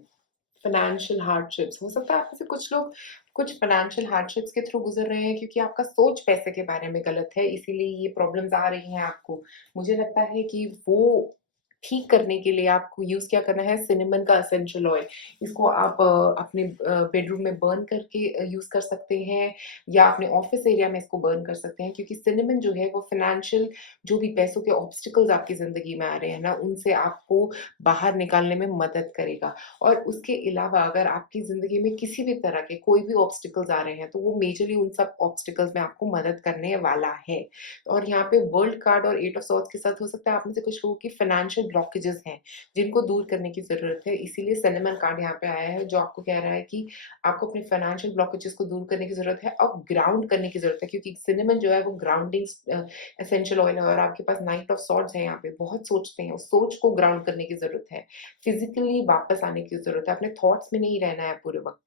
फाइनेंशियल हार्डशिप्स, हो सकता है आप में से कुछ लोग कुछ फाइनेंशियल हार्डशिप्स के थ्रू गुज़र रहे हैं, क्योंकि आपका सोच पैसे के बारे में गलत है, इसीलिए ये प्रॉब्लम्स आ रही हैं आपको। मुझे लगता है कि वो ठीक करने के लिए आपको यूज़ क्या करना है, सिनेमन का एसेंशियल ऑयल। इसको आप अपने बेडरूम में बर्न करके यूज़ कर सकते हैं, या अपने ऑफ़िस एरिया में इसको बर्न कर सकते हैं, क्योंकि सिनेमन जो है वो फाइनेंशियल जो भी पैसों के ऑब्स्टिकल्स आपकी ज़िंदगी में आ रहे हैं ना, उनसे आपको बाहर निकालने में मदद करेगा। और उसके अलावा अगर आपकी ज़िंदगी में किसी भी तरह के कोई भी ऑब्स्टिकल्स आ रहे हैं, तो वो मेजरली उन सब ऑब्स्टिकल्स में आपको मदद करने वाला है। और यहाँ पे वर्ल्ड कार्ड और 8 ऑफ सॉर्ड्स के साथ हो सकता है आप में से कुछ लोगों की फाइनेंशियल ब्लॉकेजेस हैं, जिनको दूर करने की ज़रूरत है। इसीलिए सिनेमन कार्ड यहाँ पे आया है, जो आपको कह रहा है कि आपको अपने फाइनेंशियल ब्लॉकेजेस को दूर करने की ज़रूरत है और ग्राउंड करने की ज़रूरत है, क्योंकि सिनेमन जो है वो ग्राउंडिंग एसेंशियल ऑयल है और आपके पास नाइट ऑफ सॉर्ड्स है यहाँ पे, बहुत सोचते हैं, उस सोच को ग्राउंड करने की ज़रूरत है। फिज़िकली वापस आने की ज़रूरत है, अपने थॉट्स में नहीं रहना है पूरे वक़्त।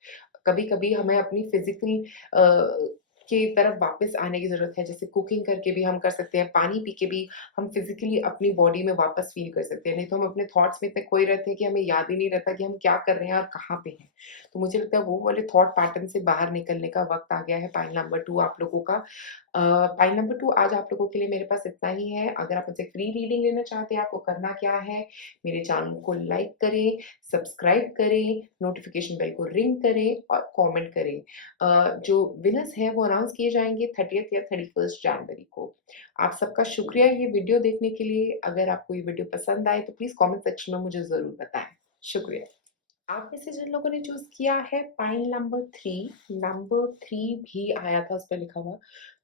कभी-कभी हमें अपनी फिज़िकल की तरफ वापस आने की ज़रूरत है, जैसे कुकिंग करके भी हम कर सकते हैं, पानी पी के भी हम फिज़िकली अपनी बॉडी में वापस फ़ील कर सकते हैं, नहीं तो हम अपने थॉट्स में इतने खोए रहते हैं कि हमें याद ही नहीं रहता कि हम क्या कर रहे हैं और कहाँ पे हैं। तो मुझे लगता है वो वाले थॉट पैटर्न से बाहर निकलने का वक़्त आ गया है, पाइल नंबर 2 आप लोगों का। पाइल नंबर 2 आज आप लोगों के लिए मेरे पास इतना ही है। अगर आप मुझसे फ्री रीडिंग लेना चाहते हैं, आपको करना क्या है, मेरे चैनल को लाइक करें, सब्सक्राइब करें, नोटिफ़िकेशन बेल को रिंग करें और कमेंट करें। जो विनर्स हैं वो अनाउंस किए जाएँगे 30th या 31st जनवरी को। आप सबका शुक्रिया ये वीडियो देखने के लिए। अगर आपको ये वीडियो पसंद आए तो प्लीज़ कमेंट सेक्शन में मुझे ज़रूर बताएँ। शुक्रिया। आप में से जिन लोगों ने चूज़ किया है पाइल नंबर 3 भी आया था उस पे लिखा हुआ।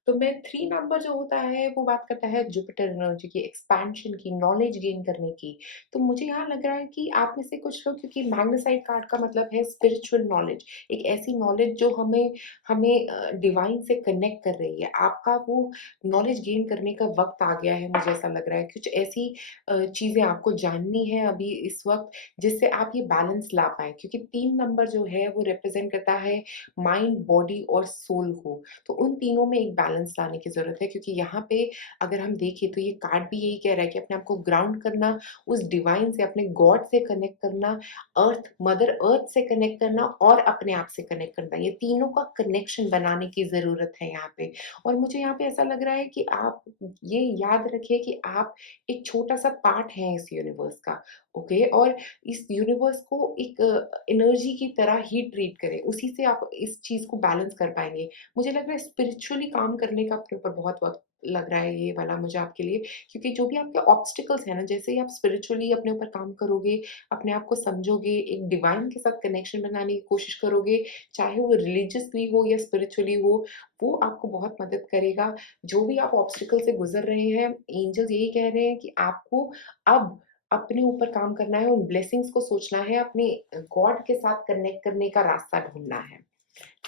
तो मैं 3 नंबर जो होता है वो बात करता है जुपिटर एनर्जी की, एक्सपेंशन की, नॉलेज गेन करने की। तो मुझे यहाँ लग रहा है कि आप में से कुछ लोग, क्योंकि मैग्नेसाइट कार्ड का मतलब है स्पिरिचुअल नॉलेज, एक ऐसी नॉलेज जो हमें हमें डिवाइन से कनेक्ट कर रही है। आपका वो नॉलेज गेन करने का वक़्त आ गया है, मुझे ऐसा लग रहा है। कुछ ऐसी चीज़ें आपको जाननी है अभी इस वक़्त जिससे आप ये बैलेंस ला पाएँ, क्योंकि 3 नंबर जो है वो रिप्रेज़ेंट करता है माइंड, बॉडी और सोल को। तो उन तीनों में एक बैलेंस लाने की ज़रूरत है, क्योंकि यहाँ पे अगर हम देखें तो ये कार्ड भी यही कह रहा है कि अपने आप को ग्राउंड करना, उस डिवाइन से, अपने गॉड से कनेक्ट करना, मदर अर्थ से कनेक्ट करना और अपने आप से कनेक्ट करना। ये तीनों का कनेक्शन बनाने की ज़रूरत है यहाँ पे। और मुझे यहाँ पे ऐसा लग रहा है कि आप ये याद रखिए कि आप एक छोटा-सा पार्ट हैं इस यूनिवर्स का, ओके? और इस यूनिवर्स को एक एनर्जी की तरह ही ट्रीट करें, उसी से आप इस चीज़ को बैलेंस कर पाएँगे। मुझे लग रहा है स्पिरिचुअली काम करने का अपने ऊपर बहुत वक़्त लग रहा है ये वाला मुझे आपके लिए, क्योंकि जो भी आपके ऑब्स्टिकल्स हैं ना, जैसे ही आप स्पिरिचुअली अपने ऊपर काम करोगे, अपने आप को समझोगे, एक डिवाइन के साथ कनेक्शन बनाने की कोशिश करोगे, चाहे वो रिलीजियसली हो या स्पिरिचुअली हो, वो आपको बहुत मदद करेगा। जो भी आप ऑब्स्टिकल से गुज़र रहे हैं, एंजल्स यही कह रहे हैं कि आपको अब अपने ऊपर काम करना है, उन ब्लेसिंग्स को सोचना है, अपने गॉड के साथ कनेक्ट करने का रास्ता ढूँढना है।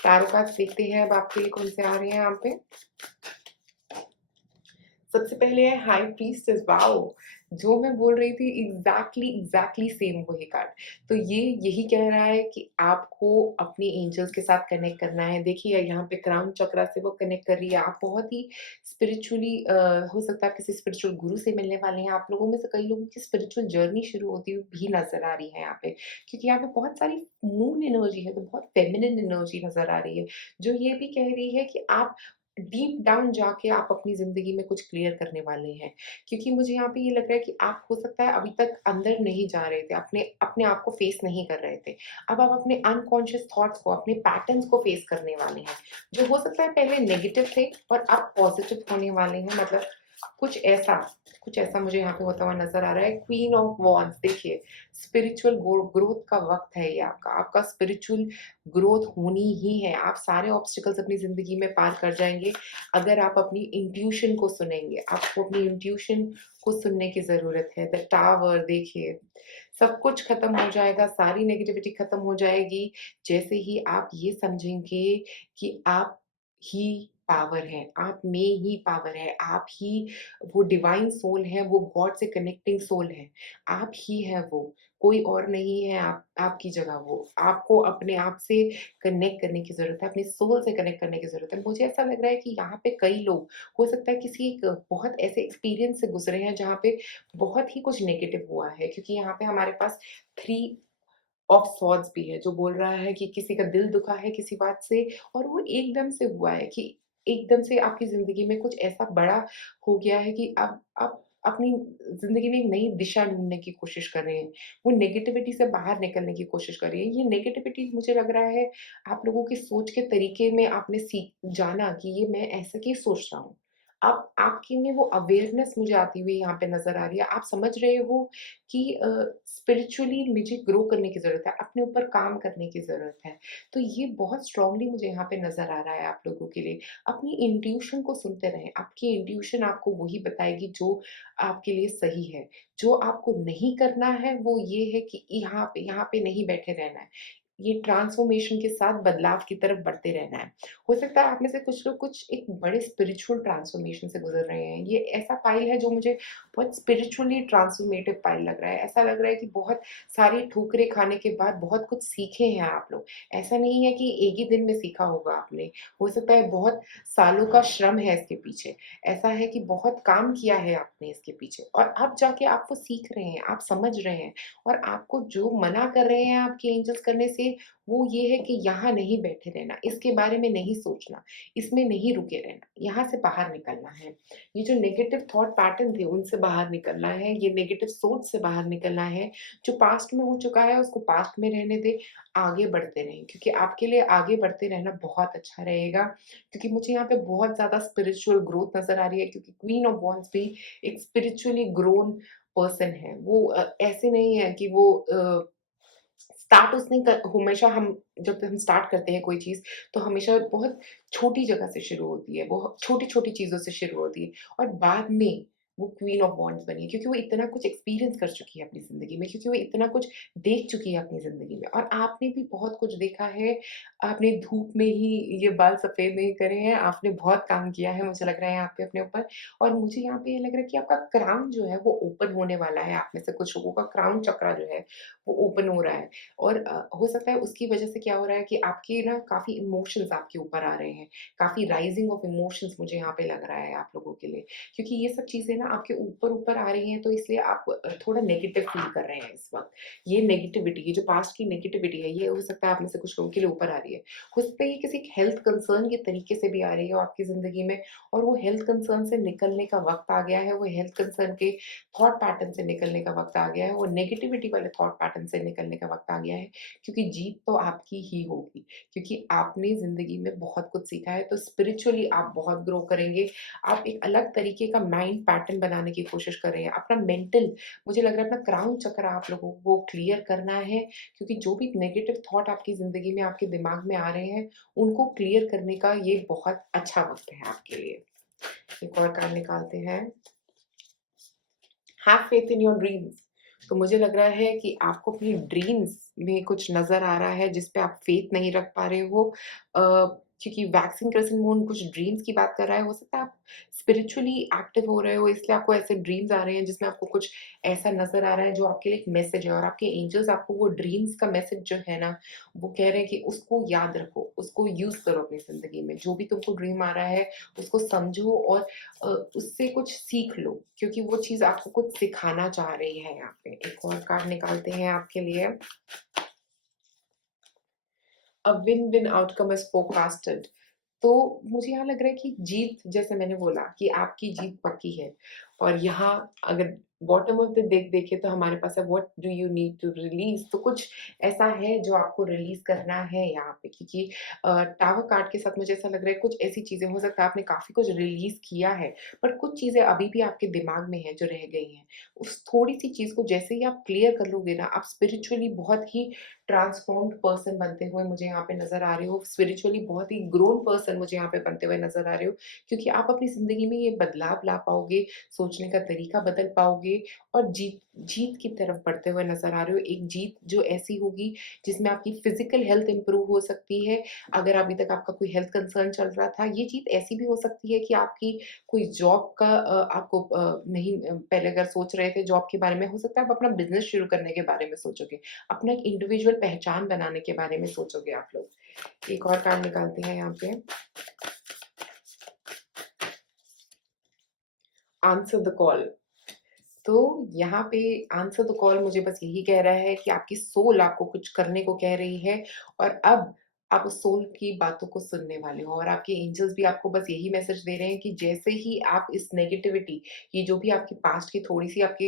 टैरो कार्ड्स देखते हैं अब आपके लिए कौन से आ रहे हैं यहाँ पे। सबसे पहले है हाई प्रीस्टेस, वाओ! जो मैं बोल रही थी एग्ज़ैक्टली सेम वही कार्ड। तो ये यही कह रहा है कि आपको अपने एंजल्स के साथ कनेक्ट करना है। देखिए यहाँ पे क्राउन चक्रा से वो कनेक्ट कर रही है। आप बहुत ही स्पिरिचुअली हो सकता है आप किसी स्पिरिचुअल गुरु से मिलने वाले हैं। आप लोगों में से कई लोगों की स्पिरिचुअल जर्नी शुरू होती हुई भी नज़र आ रही है यहाँ पे। क्योंकि यहाँ पे बहुत सारी मून एनर्जी है, तो बहुत फेमिनिन एनर्जी नज़र आ रही है, जो ये भी कह रही है कि आप डीप डाउन जाके आप अपनी ज़िंदगी में कुछ क्लियर करने वाले हैं। क्योंकि मुझे यहाँ पे ये लग रहा है कि आप हो सकता है अभी तक अंदर नहीं जा रहे थे, अपने अपने आप को फेस नहीं कर रहे थे। अब आप अपने अनकॉन्शियस थॉट्स को, अपने पैटर्न्स को फेस करने वाले हैं, जो हो सकता है पहले नेगेटिव थे और अब पॉजिटिव होने वाले हैं। मतलब कुछ ऐसा कुछ ऐसा मुझे यहाँ पे होता हुआ नज़र आ रहा है। क्वीन ऑफ वॉन्ड्स देखिए, स्पिरिचुअल ग्रोथ का वक़्त है ये आपका। आपका स्पिरिचुअल ग्रोथ होनी ही है। आप सारे ऑब्स्टिकल्स अपनी ज़िंदगी में पार कर जाएँगे, अगर आप अपनी इंट्यूशन को सुनेंगे। आपको अपनी इंट्यूशन को सुनने की ज़रूरत है। द टावर देखिए, सब कुछ खत्म हो जाएगा, सारी नेगेटिविटी खत्म हो जाएगी, जैसे ही आप ये समझेंगे कि आप ही पावर हैं, आप में ही पावर है, आप ही वो डिवाइन सोल है, वो गॉड से कनेक्टिंग सोल है, आप ही हैं वो, कोई और नहीं है आपकी जगह वो। आपको अपने आप से कनेक्ट करने की ज़रूरत है, अपने सोल से कनेक्ट करने की ज़रूरत है। मुझे ऐसा लग रहा है कि यहाँ पे कई लोग हो सकता है किसी एक बहुत ऐसे एक्सपीरियंस से गुज़रे हैं जहाँ पे बहुत ही कुछ नेगेटिव हुआ है, क्योंकि यहाँ पे हमारे पास 3 ऑफ सॉर्ड्स भी है, जो बोल रहा है कि किसी का दिल दुखा है किसी बात से और वो एकदम से हुआ है कि एकदम से आपकी ज़िंदगी में कुछ ऐसा बड़ा हो गया है कि आप अपनी ज़िंदगी में एक नई दिशा ढूँढने की कोशिश कर रहे हैं। वो नेगेटिविटी से बाहर निकलने की कोशिश कर रही है। ये नेगेटिविटी मुझे लग रहा है आप लोगों की सोच के तरीके में आपने जाना कि ये मैं ऐसा क्यों सोच रहा हूँ। अब आपकी में वो अवेयरनेस मुझे आती हुई यहाँ पे नज़र आ रही है। आप समझ रहे हो कि स्पिरिचुअली मुझे ग्रो करने की ज़रूरत है, अपने ऊपर काम करने की ज़रूरत है। तो ये बहुत स्ट्रॉन्गली मुझे यहाँ पे नज़र आ रहा है आप लोगों के लिए। अपनी इंट्यूशन को सुनते रहें, आपकी इंट्यूशन आपको वही बताएगी जो आपके लिए सही है। जो आपको नहीं करना है वो ये है कि यहाँ पे नहीं बैठे रहना है। ये ट्रांसफ़ॉर्मेशन के साथ बदलाव की तरफ बढ़ते रहना है। हो सकता है आप में से कुछ लोग कुछ एक बड़े स्पिरिचुअल ट्रांसफ़ॉर्मेशन से गुज़र रहे हैं। ये ऐसा पाइल है जो मुझे बहुत स्पिरिचुअली ट्रांसफ़ॉर्मेटिव पाइल लग रहा है। ऐसा लग रहा है कि बहुत सारी ठोकरें खाने के बाद बहुत कुछ सीखे हैं आप लोग। ऐसा नहीं है कि एक ही दिन में सीखा होगा आपने। हो सकता है बहुत सालों का श्रम है इसके पीछे। ऐसा है कि बहुत काम किया है आपने इसके पीछे और अब जाके आप वो सीख रहे हैं, आप समझ रहे हैं और आपको जो मना कर रहे हैं आपके एंजल्स करने से, वो ये है कि यहाँ नहीं बैठे रहना, इसके बारे में नहीं सोचना, इसमें नहीं रुके रहना, यहाँ से बाहर निकलना है। ये जो नेगेटिव थॉट पैटर्न थे उनसे बाहर निकलना है, ये नेगेटिव सोच से बाहर निकलना है, जो पास्ट में हो चुका है उसको पास्ट में रहने दें, आगे बढ़ते रहें क्योंकि आपके लिए आगे बढ़ते रहना बहुत अच्छा रहेगा। क्योंकि मुझे यहाँ पे बहुत ज़्यादा स्पिरिचुअल ग्रोथ नज़र आ रही है क्योंकि क्वीन ऑफ वांड्स भी एक स्पिरिचुअली ग्रोन पर्सन है। वो ऐसे नहीं है कि वो स्टार्ट उसने क हमेशा हम जब हम स्टार्ट करते हैं कोई चीज़, तो हमेशा बहुत छोटी जगह से शुरू होती है, बहुत छोटी-छोटी चीज़ों से शुरू होती है और बाद में वो क्वीन ऑफ वांड्स बनी है क्योंकि वो इतना कुछ एक्सपीरियंस कर चुकी है अपनी ज़िंदगी में, क्योंकि वो इतना कुछ देख चुकी है अपनी ज़िंदगी में और आपने भी बहुत कुछ देखा है। आपने धूप में ही ये बाल सफ़ेद नहीं करे हैं, आपने बहुत काम किया है मुझे लग रहा है यहाँ पे अपने ऊपर और मुझे यहाँ पे ये लग रहा है कि आपका क्राउन जो है वो ओपन होने वाला है। आप में से कुछ लोगों का क्राउन चक्रा जो है, वो ओपन हो रहा है। और हो सकता है उसकी वजह से क्या हो रहा है कि आपके ना काफ़ी इमोशंस आपके ऊपर आ रहे हैं, काफ़ी राइज़िंग ऑफ इमोशंस मुझे यहाँ पे लग रहा है आप लोगों के लिए। क्योंकि ये सब चीज़ें ना आपके ऊपर-ऊपर आ रही हैं तो इसलिए आप थोड़ा नेगेटिव फ़ील कर रहे हैं इस वक़्त। ये नेगेटिविटी, ये जो पास्ट की नेगेटिविटी है, ये हो सकता है आप में से कुछ लोगों के लिए ऊपर आ रही है। हो सकता है ये किसी हेल्थ कंसर्न के तरीके से भी आ रही हो आपकी ज़िंदगी में और वो हेल्थ कंसर्न से निकलने का वक़्त आ गया है, वो हेल्थ कंसर्न के थॉट पैटर्न से निकलने का वक़्त आ गया है, वो नेगेटिविटी वाले थॉट पैटर्न से निकलने का वक़्त आ गया है, क्योंकि जीत तो आपकी ही होगी, क्योंकि आपने ज़िंदगी में बहुत कुछ सीखा है, तो स्पिरिचुअली आप बहुत ग्रो करेंगे। आप एक अलग तरीके का माइंड पैटर्न बनाने की कोशिश कर रहे हैं। अपना मेंटल मुझे लग रहा है अपना क्राउन चक्र आप लोगों को क्लियर करना है, क्योंकि जो भी नेगेटिव थॉट आपकी ज़िंदगी में आपके दिमाग में आ रहे हैं, उनको क्लियर करने का ये बहुत अच्छा वक़्त है आपके लिए। एक और कार्ड निकालते हैं। Have faith in your dreams. तो मुझे लग रहा है कि आपको अपनी ड्रीम्स में कुछ नज़र आ रहा है जिस पे आप फेथ नहीं रख पा रहे हो। क्योंकि वैक्सिंग क्रेसेंट मून कुछ ड्रीम्स की बात कर रहा है। हो सकता है आप स्पिरिचुअली एक्टिव हो रहे हो, इसलिए आपको ऐसे ड्रीम्स आ रहे हैं जिसमें आपको कुछ ऐसा नज़र आ रहा है जो आपके लिए एक मैसेज है, और आपके एंजल्स आपको वो ड्रीम्स का मैसेज जो है ना, वो कह रहे हैं कि उसको याद रखो, उसको यूज़ करो अपनी ज़िंदगी में। जो भी तुमको ड्रीम आ रहा है, उसको समझो और उससे कुछ सीख लो, क्योंकि वो चीज़ आपको कुछ सिखाना चाह रही है यहाँ पे। एक और कार्ड निकालते हैं आपके लिए। अ विन-विन आउटकम इज़ फोरकास्टेड। तो मुझे यहाँ लग रहा है कि जीत, जैसे मैंने बोला कि आपकी जीत पक्की है, और यहाँ अगर बॉटम ऑफ द डेक देखें तो हमारे पास है what do you need to release. तो कुछ ऐसा है जो आपको रिलीज़ करना है यहाँ पे, क्योंकि टावर कार्ड के साथ मुझे ऐसा लग रहा है कुछ ऐसी चीज़ें हो सकता है आपने काफ़ी कुछ रिलीज़ किया है, पर कुछ चीज़ें अभी भी आपके दिमाग में हैं जो रह गई हैं। उस थोड़ी-सी चीज़ को जैसे ही आप क्लियर कर लोगे ना, आप स्पिरिचुअली बहुत ही ट्रांसफॉर्म्ड पर्सन बनते हुए मुझे यहाँ पे नज़र आ रहे हो। स्पिरिचुअली बहुत ही ग्रोन पर्सन मुझे यहाँ पे बनते हुए नज़र आ रहे हो, क्योंकि आप अपनी ज़िंदगी में ये बदलाव ला पाओगे, सोचने का तरीका बदल पाओगे और जीत जीत की तरफ बढ़ते हुए नज़र आ रहे हो। एक जीत जो ऐसी होगी जिसमें आपकी फिज़िकल हेल्थ इम्प्रूव हो सकती है। अगर अभी तक आपका कोई हेल्थ कंसर्न चल रहा था, ये जीत ऐसी भी हो सकती है कि आपकी कोई जॉब का आपको नहीं पहले अगर सोच रहे थे जॉब के बारे में, हो सकता है आप अपना बिज़नेस शुरू करने के बारे में सोचोगे। अपना एक इंडिविजुअल पहचान बनाने के बारे में सोचोगे आप लोग। एक और कार्ड निकालते हैं यहाँ पे। Answer the call. तो यहाँ पे आंसर द कॉल मुझे बस यही कह रहा है कि आपकी सोल आपको कुछ करने को कह रही है, और अब आप उस सोल की बातों को सुनने वाले हो, और आपके एंजल्स भी आपको बस यही मैसेज दे रहे हैं कि जैसे ही आप इस नेगेटिविटी, ये जो भी आपकी पास्ट की थोड़ी-सी आपके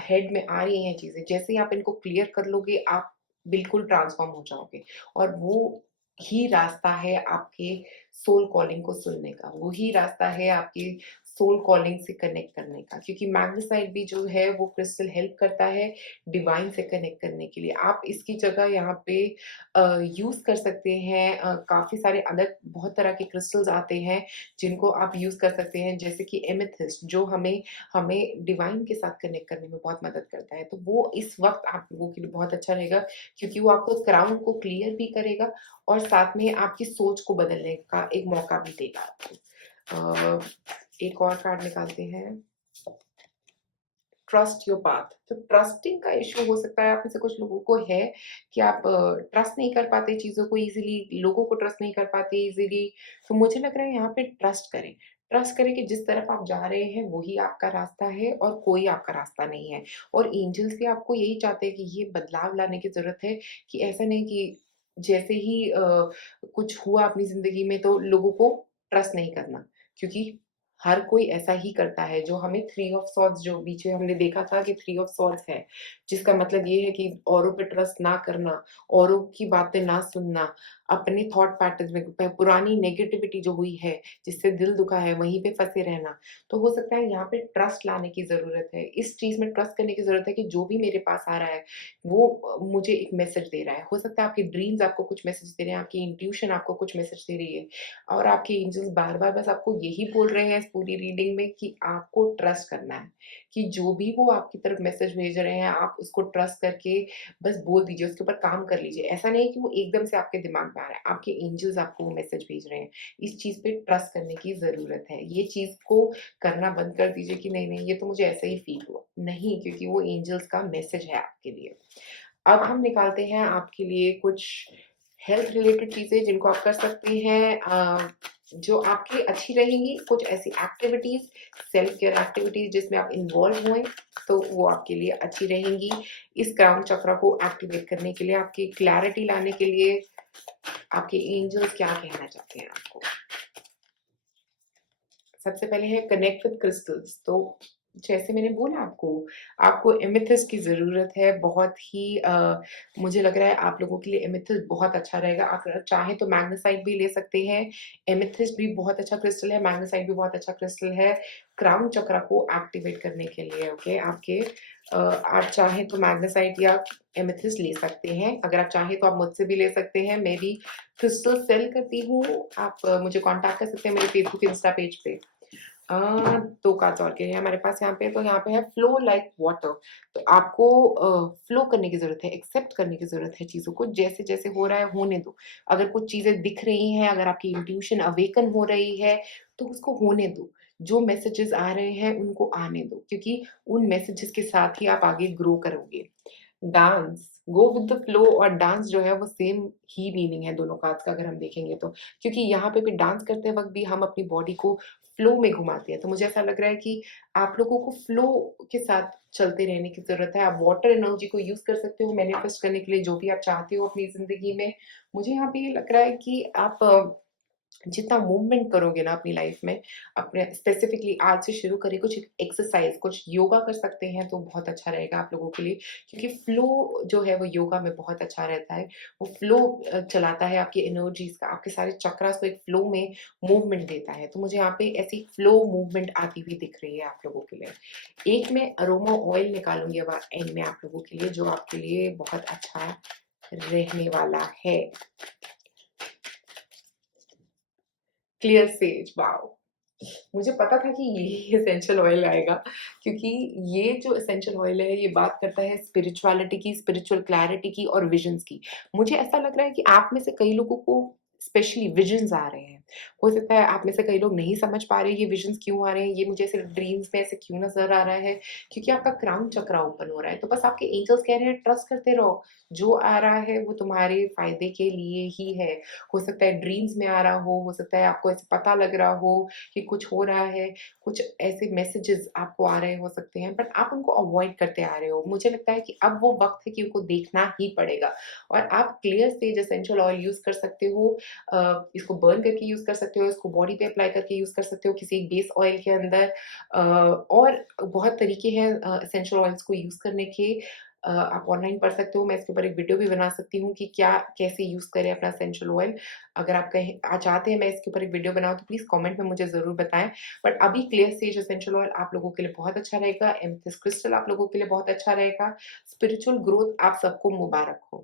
हेड में आ रही हैं चीज़ें, जैसे ही आप इनको क्लियर कर लोगे, आप बिल्कुल ट्रांसफॉर्म हो जाओगे। और वो ही रास्ता है आपके सोल कॉलिंग को सुनने का, वही रास्ता है आपकी सोल कॉलिंग से कनेक्ट करने का, क्योंकि मैग्नेसाइट भी जो है वो क्रिस्टल हेल्प करता है डिवाइन से कनेक्ट करने के लिए। आप इसकी जगह यहाँ पे यूज़ कर सकते हैं, काफ़ी सारे अलग बहुत तरह के क्रिस्टल्स आते हैं जिनको आप यूज़ कर सकते हैं, जैसे कि एमेथिस्ट जो हमें हमें डिवाइन के साथ कनेक्ट करने में बहुत मदद करता है। तो वो इस वक़्त आप लोगों के लिए बहुत अच्छा रहेगा, क्योंकि वो आपको क्राउन को क्लियर भी करेगा और साथ में आपकी सोच को बदलने का एक मौका भी देगा आपको। अ, एक और कार्ड निकालते हैं। Trust your path. तो ट्रस्टिंग का इश्यू हो सकता है आप में से कुछ लोगों को है कि आप ट्रस्ट नहीं कर पाते चीज़ों को ईज़िली, लोगों को ट्रस्ट नहीं कर पाते ईज़िली। तो मुझे लग रहा है यहाँ पे ट्रस्ट करें। ट्रस्ट करें कि जिस तरफ आप जा रहे हैं वही आपका रास्ता है और कोई आपका रास्ता नहीं है। और एंजल्स भी आपको यही चाहते हैं कि ये बदलाव लाने की ज़रूरत है, कि ऐसा नहीं कि जैसे ही कुछ हुआ अपनी ज़िंदगी में तो लोगों को ट्रस्ट नहीं करना। क्योंकि हर कोई ऐसा ही करता है। जो हमें थ्री ऑफ सॉर्ड्स जो बीच में हमने देखा था कि थ्री ऑफ सॉर्ड्स है, जिसका मतलब ये है कि औरों पे ट्रस्ट ना करना, औरों की बातें ना सुनना, अपने थॉट पैटर्न्स में पुरानी नेगेटिविटी जो हुई है, जिससे दिल दुखा है, वहीं पे फँसे रहना। तो हो सकता है यहाँ पे ट्रस्ट लाने की ज़रूरत है। इस चीज़ में ट्रस्ट करने की ज़रूरत है कि जो भी मेरे पास आ रहा है, वो मुझे एक मैसेज दे रहा है। हो सकता है आपके ड्रीम्स आपको कुछ मैसेज दे रहे हैं, आपकी इंट्यूशन आपको कुछ मैसेज दे रही है। और आपके एंजल्स बार-बार बस आपको यही बोल रहे हैं इस पूरी रीडिंग में कि आपको ट्रस्ट करना है, कि जो भी वो आपकी तरफ मैसेज भेज रहे हैं, आप उसको ट्रस्ट करके बस बोल दीजिए, उसके ऊपर काम कर लीजिए। ऐसा नहीं है कि वो एकदम से आपके दिमाग में आ रहा है, आपके एंजल्स आपको वो मैसेज भेज रहे हैं। इस चीज़ पे ट्रस्ट करने की ज़रूरत है। ये चीज़ को करना बंद कर दीजिए कि नहीं-नहीं ये तो मुझे ऐसे ही फ़ील हुआ। नहीं, क्योंकि वो एंजल्स का मैसेज है आपके लिए। अब हम निकालते हैं आपके लिए कुछ हेल्थ रिलेटेड चीज़ें जिनको आप कर सकते हैं, जो आपके अच्छी रहेंगी। कुछ ऐसी एक्टिविटीज़, सेल्फ केयर एक्टिविटीज़ जिसमें आप इन्वॉल्व हुए, तो वो आपके लिए अच्छी रहेंगी। इस क्राउन चक्र को एक्टिवेट करने के लिए, आपकी क्लैरिटी लाने के लिए, आपके एंजल्स क्या कहना चाहते हैं आपको? सबसे पहले है कनेक्ट विद क्रिस्टल्स। तो जैसे मैंने बोला आपको, आपको एमेथिस्ट की ज़रूरत है बहुत ही। मुझे लग रहा है आप लोगों के लिए एमेथिस्ट बहुत अच्छा रहेगा। आप अगर चाहें तो मैग्नेसाइट भी ले सकते हैं। एमेथिस्ट भी बहुत अच्छा क्रिस्टल है, मैग्नेसाइट भी बहुत अच्छा क्रिस्टल है, क्राउन चक्र को एक्टिवेट करने के लिए, ओके? आपके आप चाहें तो मैग्नेसाइट या एमेथिस्ट ले सकते हैं। अगर आप चाहें तो आप मुझसे भी ले सकते हैं। मैं भी क्रिस्टल सेल करती हूँ। आप मुझे कॉन्टैक्ट कर सकते हैं मेरे फेसबुक, इंस्टा पेज पे। अ, 2 कार्ड्स और के हैं हमारे पास यहाँ पे, तो यहाँ पे है फ्लो लाइक वाटर। तो आपको फ्लो करने की ज़रूरत है, एक्सेप्ट करने की ज़रूरत है चीज़ों को, जैसे-जैसे हो रहा है होने दो। अगर कुछ चीज़ें दिख रही हैं, अगर आपकी इंट्यूशन अवेकन हो रही है, तो उसको होने दो। जो मैसेजेस आ रहे हैं, उनको आने दो, क्योंकि उन मैसेजेस के साथ ही आप आगे ग्रो करोगे। Dance, go with the flow और डांस जो है वो सेम ही मीनिंग है दोनों कार्ड्स का अगर हम देखेंगे तो। क्योंकि यहाँ पे भी डांस करते वक़्त भी हम अपनी बॉडी को फ्लो में घुमाते हैं। तो मुझे ऐसा लग रहा है कि आप लोगों को फ्लो के साथ चलते रहने की ज़रूरत है। आप वाटर एनर्जी को यूज़ कर सकते हो मैनिफेस्ट करने के लिए जो भी आप चाहते हो अपनी ज़िंदगी में। मुझे यहाँ पे ये लग रहा है कि आप जितना मूवमेंट करोगे ना अपनी लाइफ में, अपने स्पेसिफिकली आज से शुरू करें कुछ एक्सरसाइज़, कुछ योगा कर सकते हैं तो बहुत अच्छा रहेगा आप लोगों के लिए। क्योंकि फ्लो जो है वो योगा में बहुत अच्छा रहता है। वो फ्लो चलाता है आपकी एनर्जीज़ का, आपके सारे चक्रास को एक फ्लो में मूवमेंट देता है। तो मुझे यहाँ पे ऐसी फ्लो मूवमेंट आती हुई दिख रही है आप लोगों के लिए। एक मैं अरोमा ऑयल निकालूँगी अब एंड में आप लोगों के लिए, जो आपके लिए बहुत अच्छा रहने वाला है। Clear says, wow! मुझे पता था कि यही एसेंशियल ऑयल आएगा, क्योंकि ये जो एसेंशियल ऑयल है ये बात करता है स्पिरिचुअलिटी की, स्पिरिचुअल क्लैरिटी की और विजन्स की। मुझे ऐसा लग रहा है कि आप में से कई लोगों को स्पेशली विजन्स आ रहे हैं। हो सकता है आप में से कई लोग नहीं समझ पा रहे ये विजन्स क्यों आ रहे हैं, ये मुझे सिर्फ ड्रीम्स में ऐसे क्यों नज़र आ रहा है, क्योंकि आपका क्राउन चक्रा ओपन हो रहा है। तो बस आपके एंजल्स कह रहे हैं ट्रस्ट करते रहो, जो आ रहा है वो तुम्हारे फ़ायदे के लिए ही है। हो सकता है ड्रीम्स में आ रहा हो सकता है आपको ऐसे पता लग रहा हो कि कुछ हो रहा है, कुछ ऐसे मैसेजेस आपको आ रहे हो सकते हैं, बट आप उनको अवॉइड करते आ रहे हो। मुझे लगता है कि अब वो वक़्त है कि उनको देखना ही पड़ेगा और आप clear says essential oil use कर सकते हो। इसको बर्न करके यूज़ कर सकते हो, इसको बॉडी पे अप्लाई करके यूज़ कर सकते हो किसी एक बेस ऑयल के अंदर। और बहुत तरीके हैं एसेंशियल ऑयल्स को यूज़ करने के। आप ऑनलाइन पढ़ सकते हो, मैं इसके ऊपर एक वीडियो भी बना सकती हूँ कि क्या कैसे यूज़ करें अपना एसेंशियल ऑयल। अगर आप चाहते हैं मैं इसके ऊपर एक वीडियो बनाऊँ तो प्लीज़ कमेंट में मुझे ज़रूर बताएँ। बट अभी क्लियर सेज एसेंशियल ऑयल आप लोगों के लिए बहुत अच्छा रहेगा, एमेथिस्ट क्रिस्टल आप लोगों के लिए बहुत अच्छा रहेगा। स्पिरिचुअल ग्रोथ आप सबको मुबारक हो।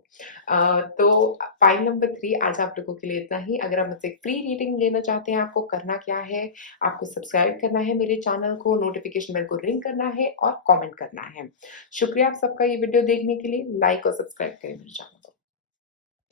तो पॉइंट नंबर 3 आज आप लोगों के लिए इतना ही। अगर आप मुझसे एक फ्री रीडिंग लेना चाहते हैं, आपको करना क्या है? आपको सब्सक्राइब करना है मेरे चैनल को, नोटिफ़िकेशन बेल को रिंग करना है और कमेंट करना है। शुक्रिया आप सबका ये वीडियो देखने के लिए। लाइक और सब्सक्राइब करें मेरे चैनल को।